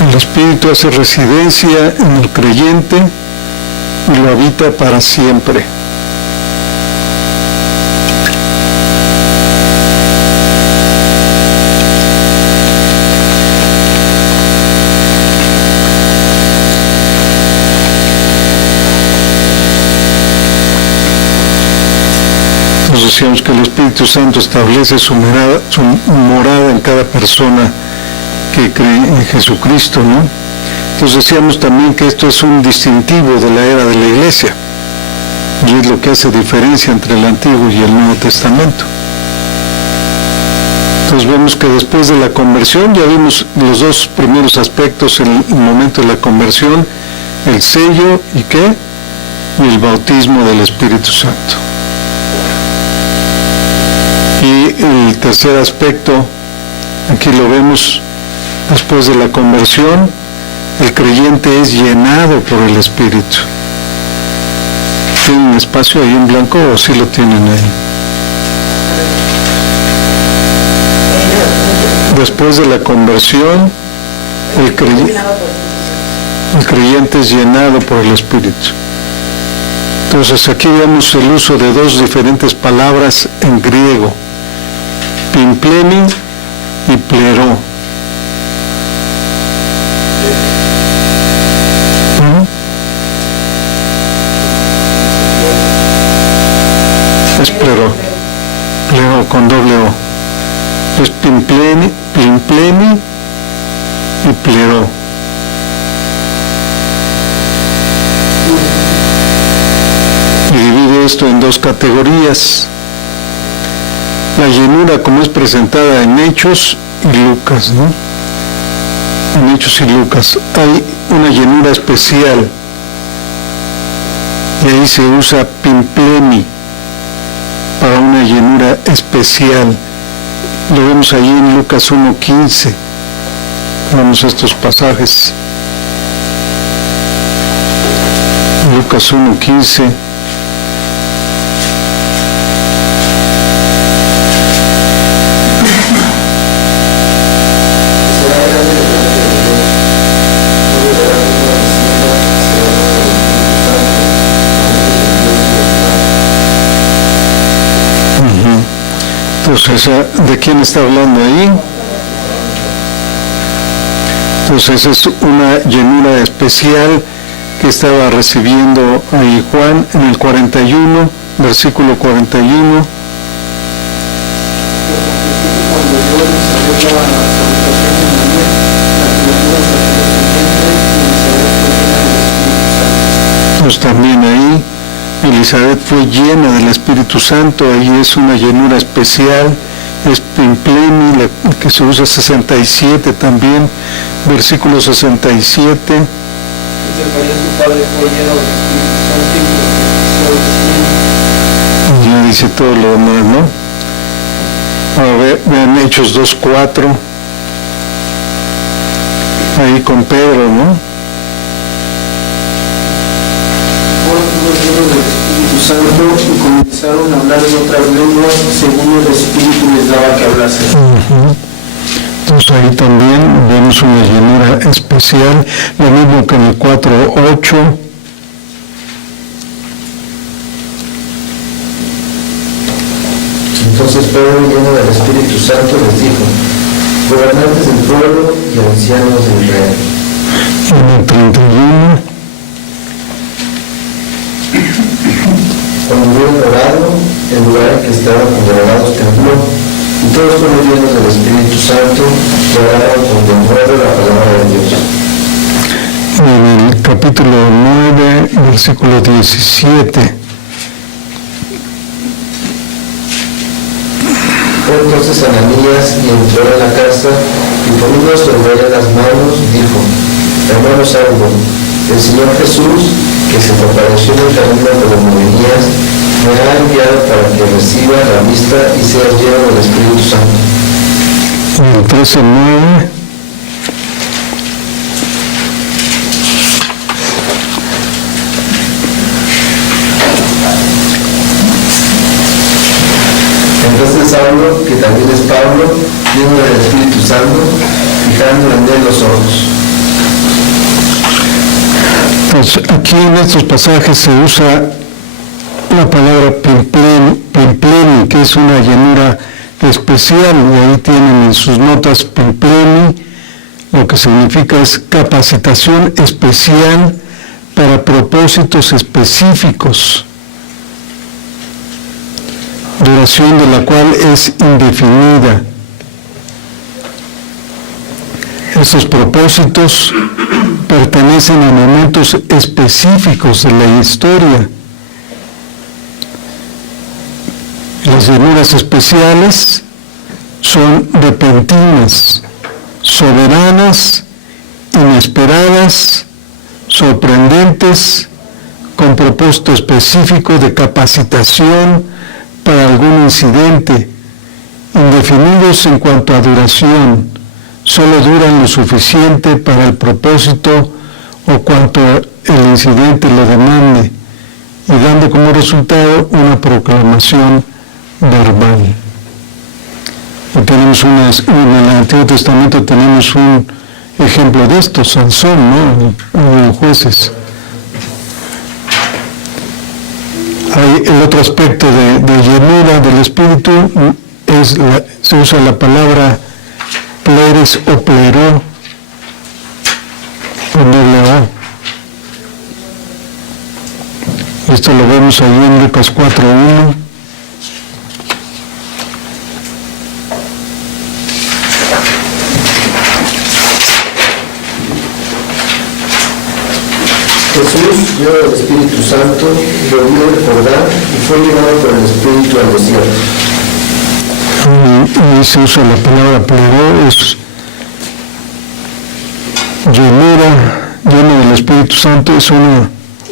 El Espíritu hace residencia en el creyente y lo habita para siempre. Nos decíamos que el Espíritu Santo establece su morada en cada persona que cree en Jesucristo, ¿no? Entonces decíamos también que esto es un distintivo de la era de la Iglesia, y es lo que hace diferencia entre el Antiguo y el Nuevo Testamento. Entonces vemos que después de la conversión, ya vimos los dos primeros aspectos en el momento de la conversión, el sello y ¿qué? Y el bautismo del Espíritu Santo. Y el tercer aspecto, aquí lo vemos, después de la conversión, el creyente es llenado por el Espíritu. ¿Tienen espacio ahí en blanco o sí lo tienen ahí? Después de la conversión, el creyente es llenado por el Espíritu. Entonces aquí vemos el uso de dos diferentes palabras en griego: pimplemi y plero. Es plero con doble O. Es pimpleni y pleró. Y divide esto en dos categorías. La llenura como es presentada en Hechos y Lucas, ¿no? En Hechos y Lucas hay una llenura especial y ahí se usa pimpleni para una llenura especial. Lo vemos ahí en Lucas 1:15. Vemos estos pasajes. Lucas 1:15. Entonces, ¿de quién está hablando ahí? Entonces es una llenura especial que estaba recibiendo ahí Juan en el 41, versículo 41. Pues también ahí Elizabeth fue llena del Espíritu Santo, ahí es una llenura especial, es pimpleni, que se usa 67 también, versículo 67. Ya dice todo lo demás, ¿no? A ver, vean Hechos 2:4, ahí con Pedro, ¿no? Santo y comenzaron a hablar en otras lenguas según el Espíritu les daba que hablasen. Entonces ahí también vemos una llenura especial, lo mismo que en el 4:8. Entonces Pedro, lleno del Espíritu Santo, les dijo: gobernantes del pueblo y ancianos de Israel. En el 31. Cuando hubieron orado, el lugar en que estaban congregados tembló, y todos fueron llenos del Espíritu Santo, que oraron con denuedo la palabra de Dios. En el capítulo 9, versículo 17. Fue entonces Ananías y entró en la casa, y poniendo sobre ella las manos, dijo: hermano Saulo, el Señor Jesús, que se te apareció en el camino de donde venías, me ha enviado para que reciba la vista y sea lleno del Espíritu Santo. En el 13:9. Entonces Saulo, que también es Pablo, lleno del Espíritu Santo, fijando en él los ojos. Pues aquí en estos pasajes se usa la palabra pimpleni, que es una llenura especial, y ahí tienen en sus notas pimpleni, lo que significa es capacitación especial para propósitos específicos, duración de la cual es indefinida. Esos propósitos pertenecen a momentos específicos de la historia. Las llenuras especiales son repentinas, soberanas, inesperadas, sorprendentes, con propósito específico de capacitación para algún incidente, indefinidos en cuanto a duración. Solo duran lo suficiente para el propósito o cuanto el incidente lo demande, y dando como resultado una proclamación verbal. Y tenemos en el Antiguo Testamento tenemos un ejemplo de esto, Sansón, ¿no? En Jueces. Hay el otro aspecto de llenura del Espíritu, se usa la palabra pleres o pleró, con doble O. Esto lo vemos ahí en Lucas 4:1. Jesús, lleno del Espíritu Santo, volvió del Jordán y fue llevado por el Espíritu al desierto. Y se usa la palabra pleró, es llenura, lleno del Espíritu Santo, es una,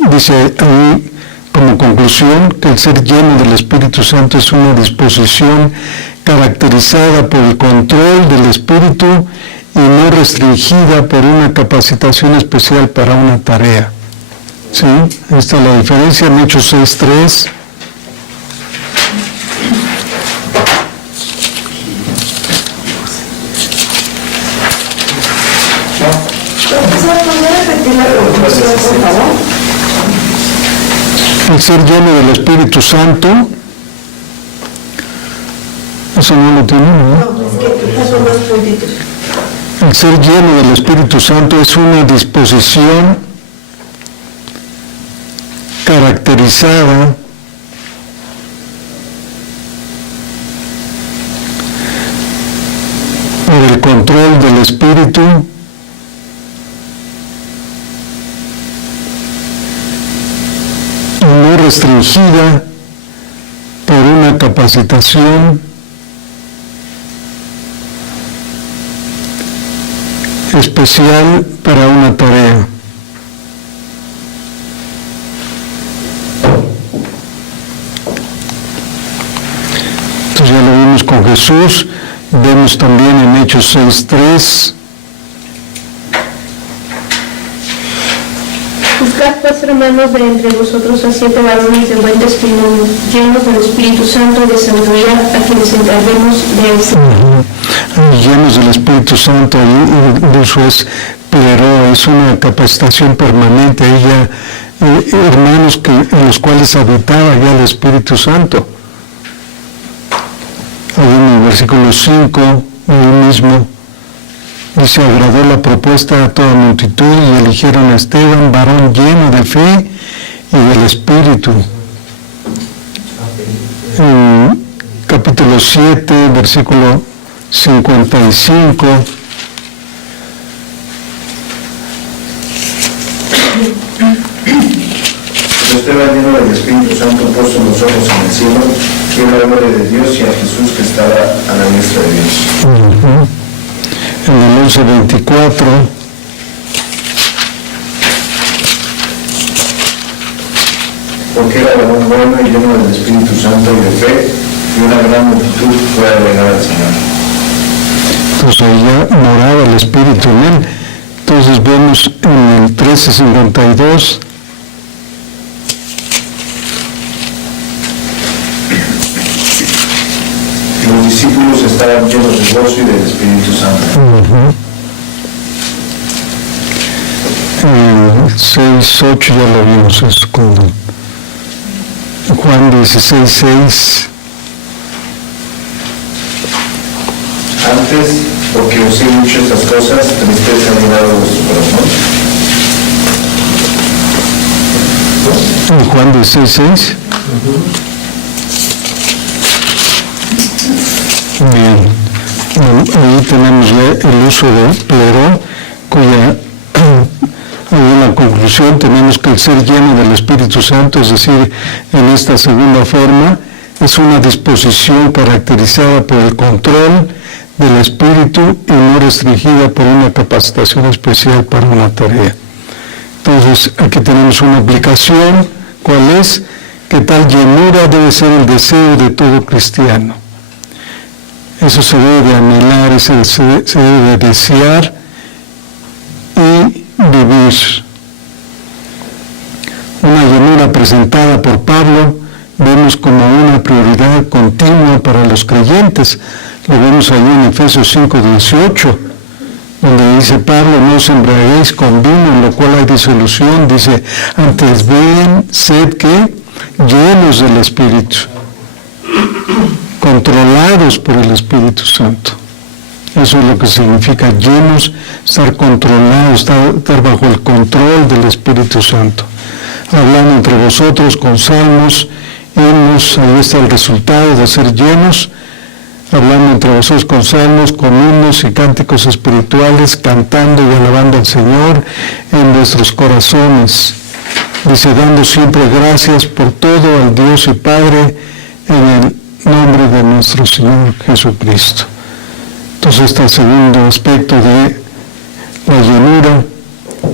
dice ahí como conclusión, que el ser lleno del Espíritu Santo es una disposición caracterizada por el control del Espíritu y no restringida por una capacitación especial para una tarea. ¿Sí? Esta es la diferencia en Hechos 6:3. ¿Podría repetir la conclusión, por favor? El ser lleno del Espíritu Santo, eso no lo tiene, ¿no? No, es que son dos puntitos. El ser lleno del Espíritu Santo es una disposición caracterizada por el control del Espíritu y no restringida por una capacitación especial para una tarea. Entonces ya lo vimos con Jesús, vemos también en Hechos 6:3. Buscad pues, hermanos, de entre vosotros a 7 varones de buen testimonio, llenos del Espíritu Santo y de sabiduría, a quienes encarguemos de eso. Llenos del Espíritu Santo, y eso es plero, es una capacitación permanente. Ahí ya, hermanos en los cuales habitaba ya el Espíritu Santo. Ahí en el versículo 5, ahí mismo, dice, agradó la propuesta a toda multitud y eligieron a Esteban, varón lleno de fe y del Espíritu. En capítulo 7, versículo 55. Esteban, lleno del Espíritu Santo, puso los ojos en el cielo, vio la gloria de Dios y a Jesús que estaba a la diestra de Dios. En el 11:24, porque era varón bueno y lleno del Espíritu Santo y de fe, y una gran multitud fue a adorar al Señor. entonces ahí ya moraba el Espíritu en él. Entonces vemos en el 13:52, Los discípulos estaban llenos de gozo y del Espíritu Santo. 6:8 ya lo vimos, es con Juan 16:6. Antes, porque os he dicho estas cosas, tristeza ha llenado vuestro corazón. En Juan 16:6. Bien, ahí tenemos ya el uso de plero, cuya en la conclusión tenemos que el ser lleno del Espíritu Santo, es decir, en esta segunda forma, es una disposición caracterizada por el control del Espíritu y no restringida por una capacitación especial para una tarea. Entonces, aquí tenemos una aplicación, ¿cuál es? Que tal llenura debe ser el deseo de todo cristiano. Eso se debe de anhelar, se debe de desear y vivir. Una llenura presentada por Pablo vemos como una prioridad continua para los creyentes. Lo vemos ahí en Efesios 5:18, donde dice Pablo, no os embriaguéis con vino, en lo cual hay disolución. Dice, antes bien, sed que llenos del Espíritu, controlados por el Espíritu Santo. Eso es lo que significa llenos, estar controlados, estar bajo el control del Espíritu Santo. Hablando entre vosotros con salmos, himnos, ahí está el resultado de ser llenos. Hablando entre vosotros con salmos, con himnos y cánticos espirituales, cantando y alabando al Señor en vuestros corazones. Dice, dando siempre gracias por todo al Dios y Padre en el nombre de nuestro Señor Jesucristo. Entonces, este segundo aspecto de la llenura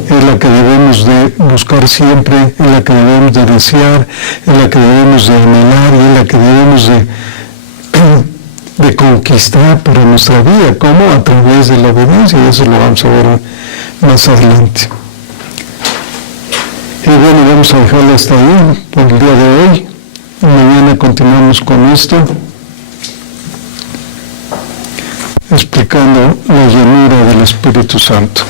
es la que debemos de buscar siempre, es la que debemos de desear, es la que debemos de anhelar y es la que debemos de conquistar para nuestra vida. ¿Cómo? A través de la obediencia, y eso lo vamos a ver más adelante. Y bueno, vamos a dejarlo hasta ahí por el día de hoy. Mañana continuamos con esto, explicando la llenura del Espíritu Santo.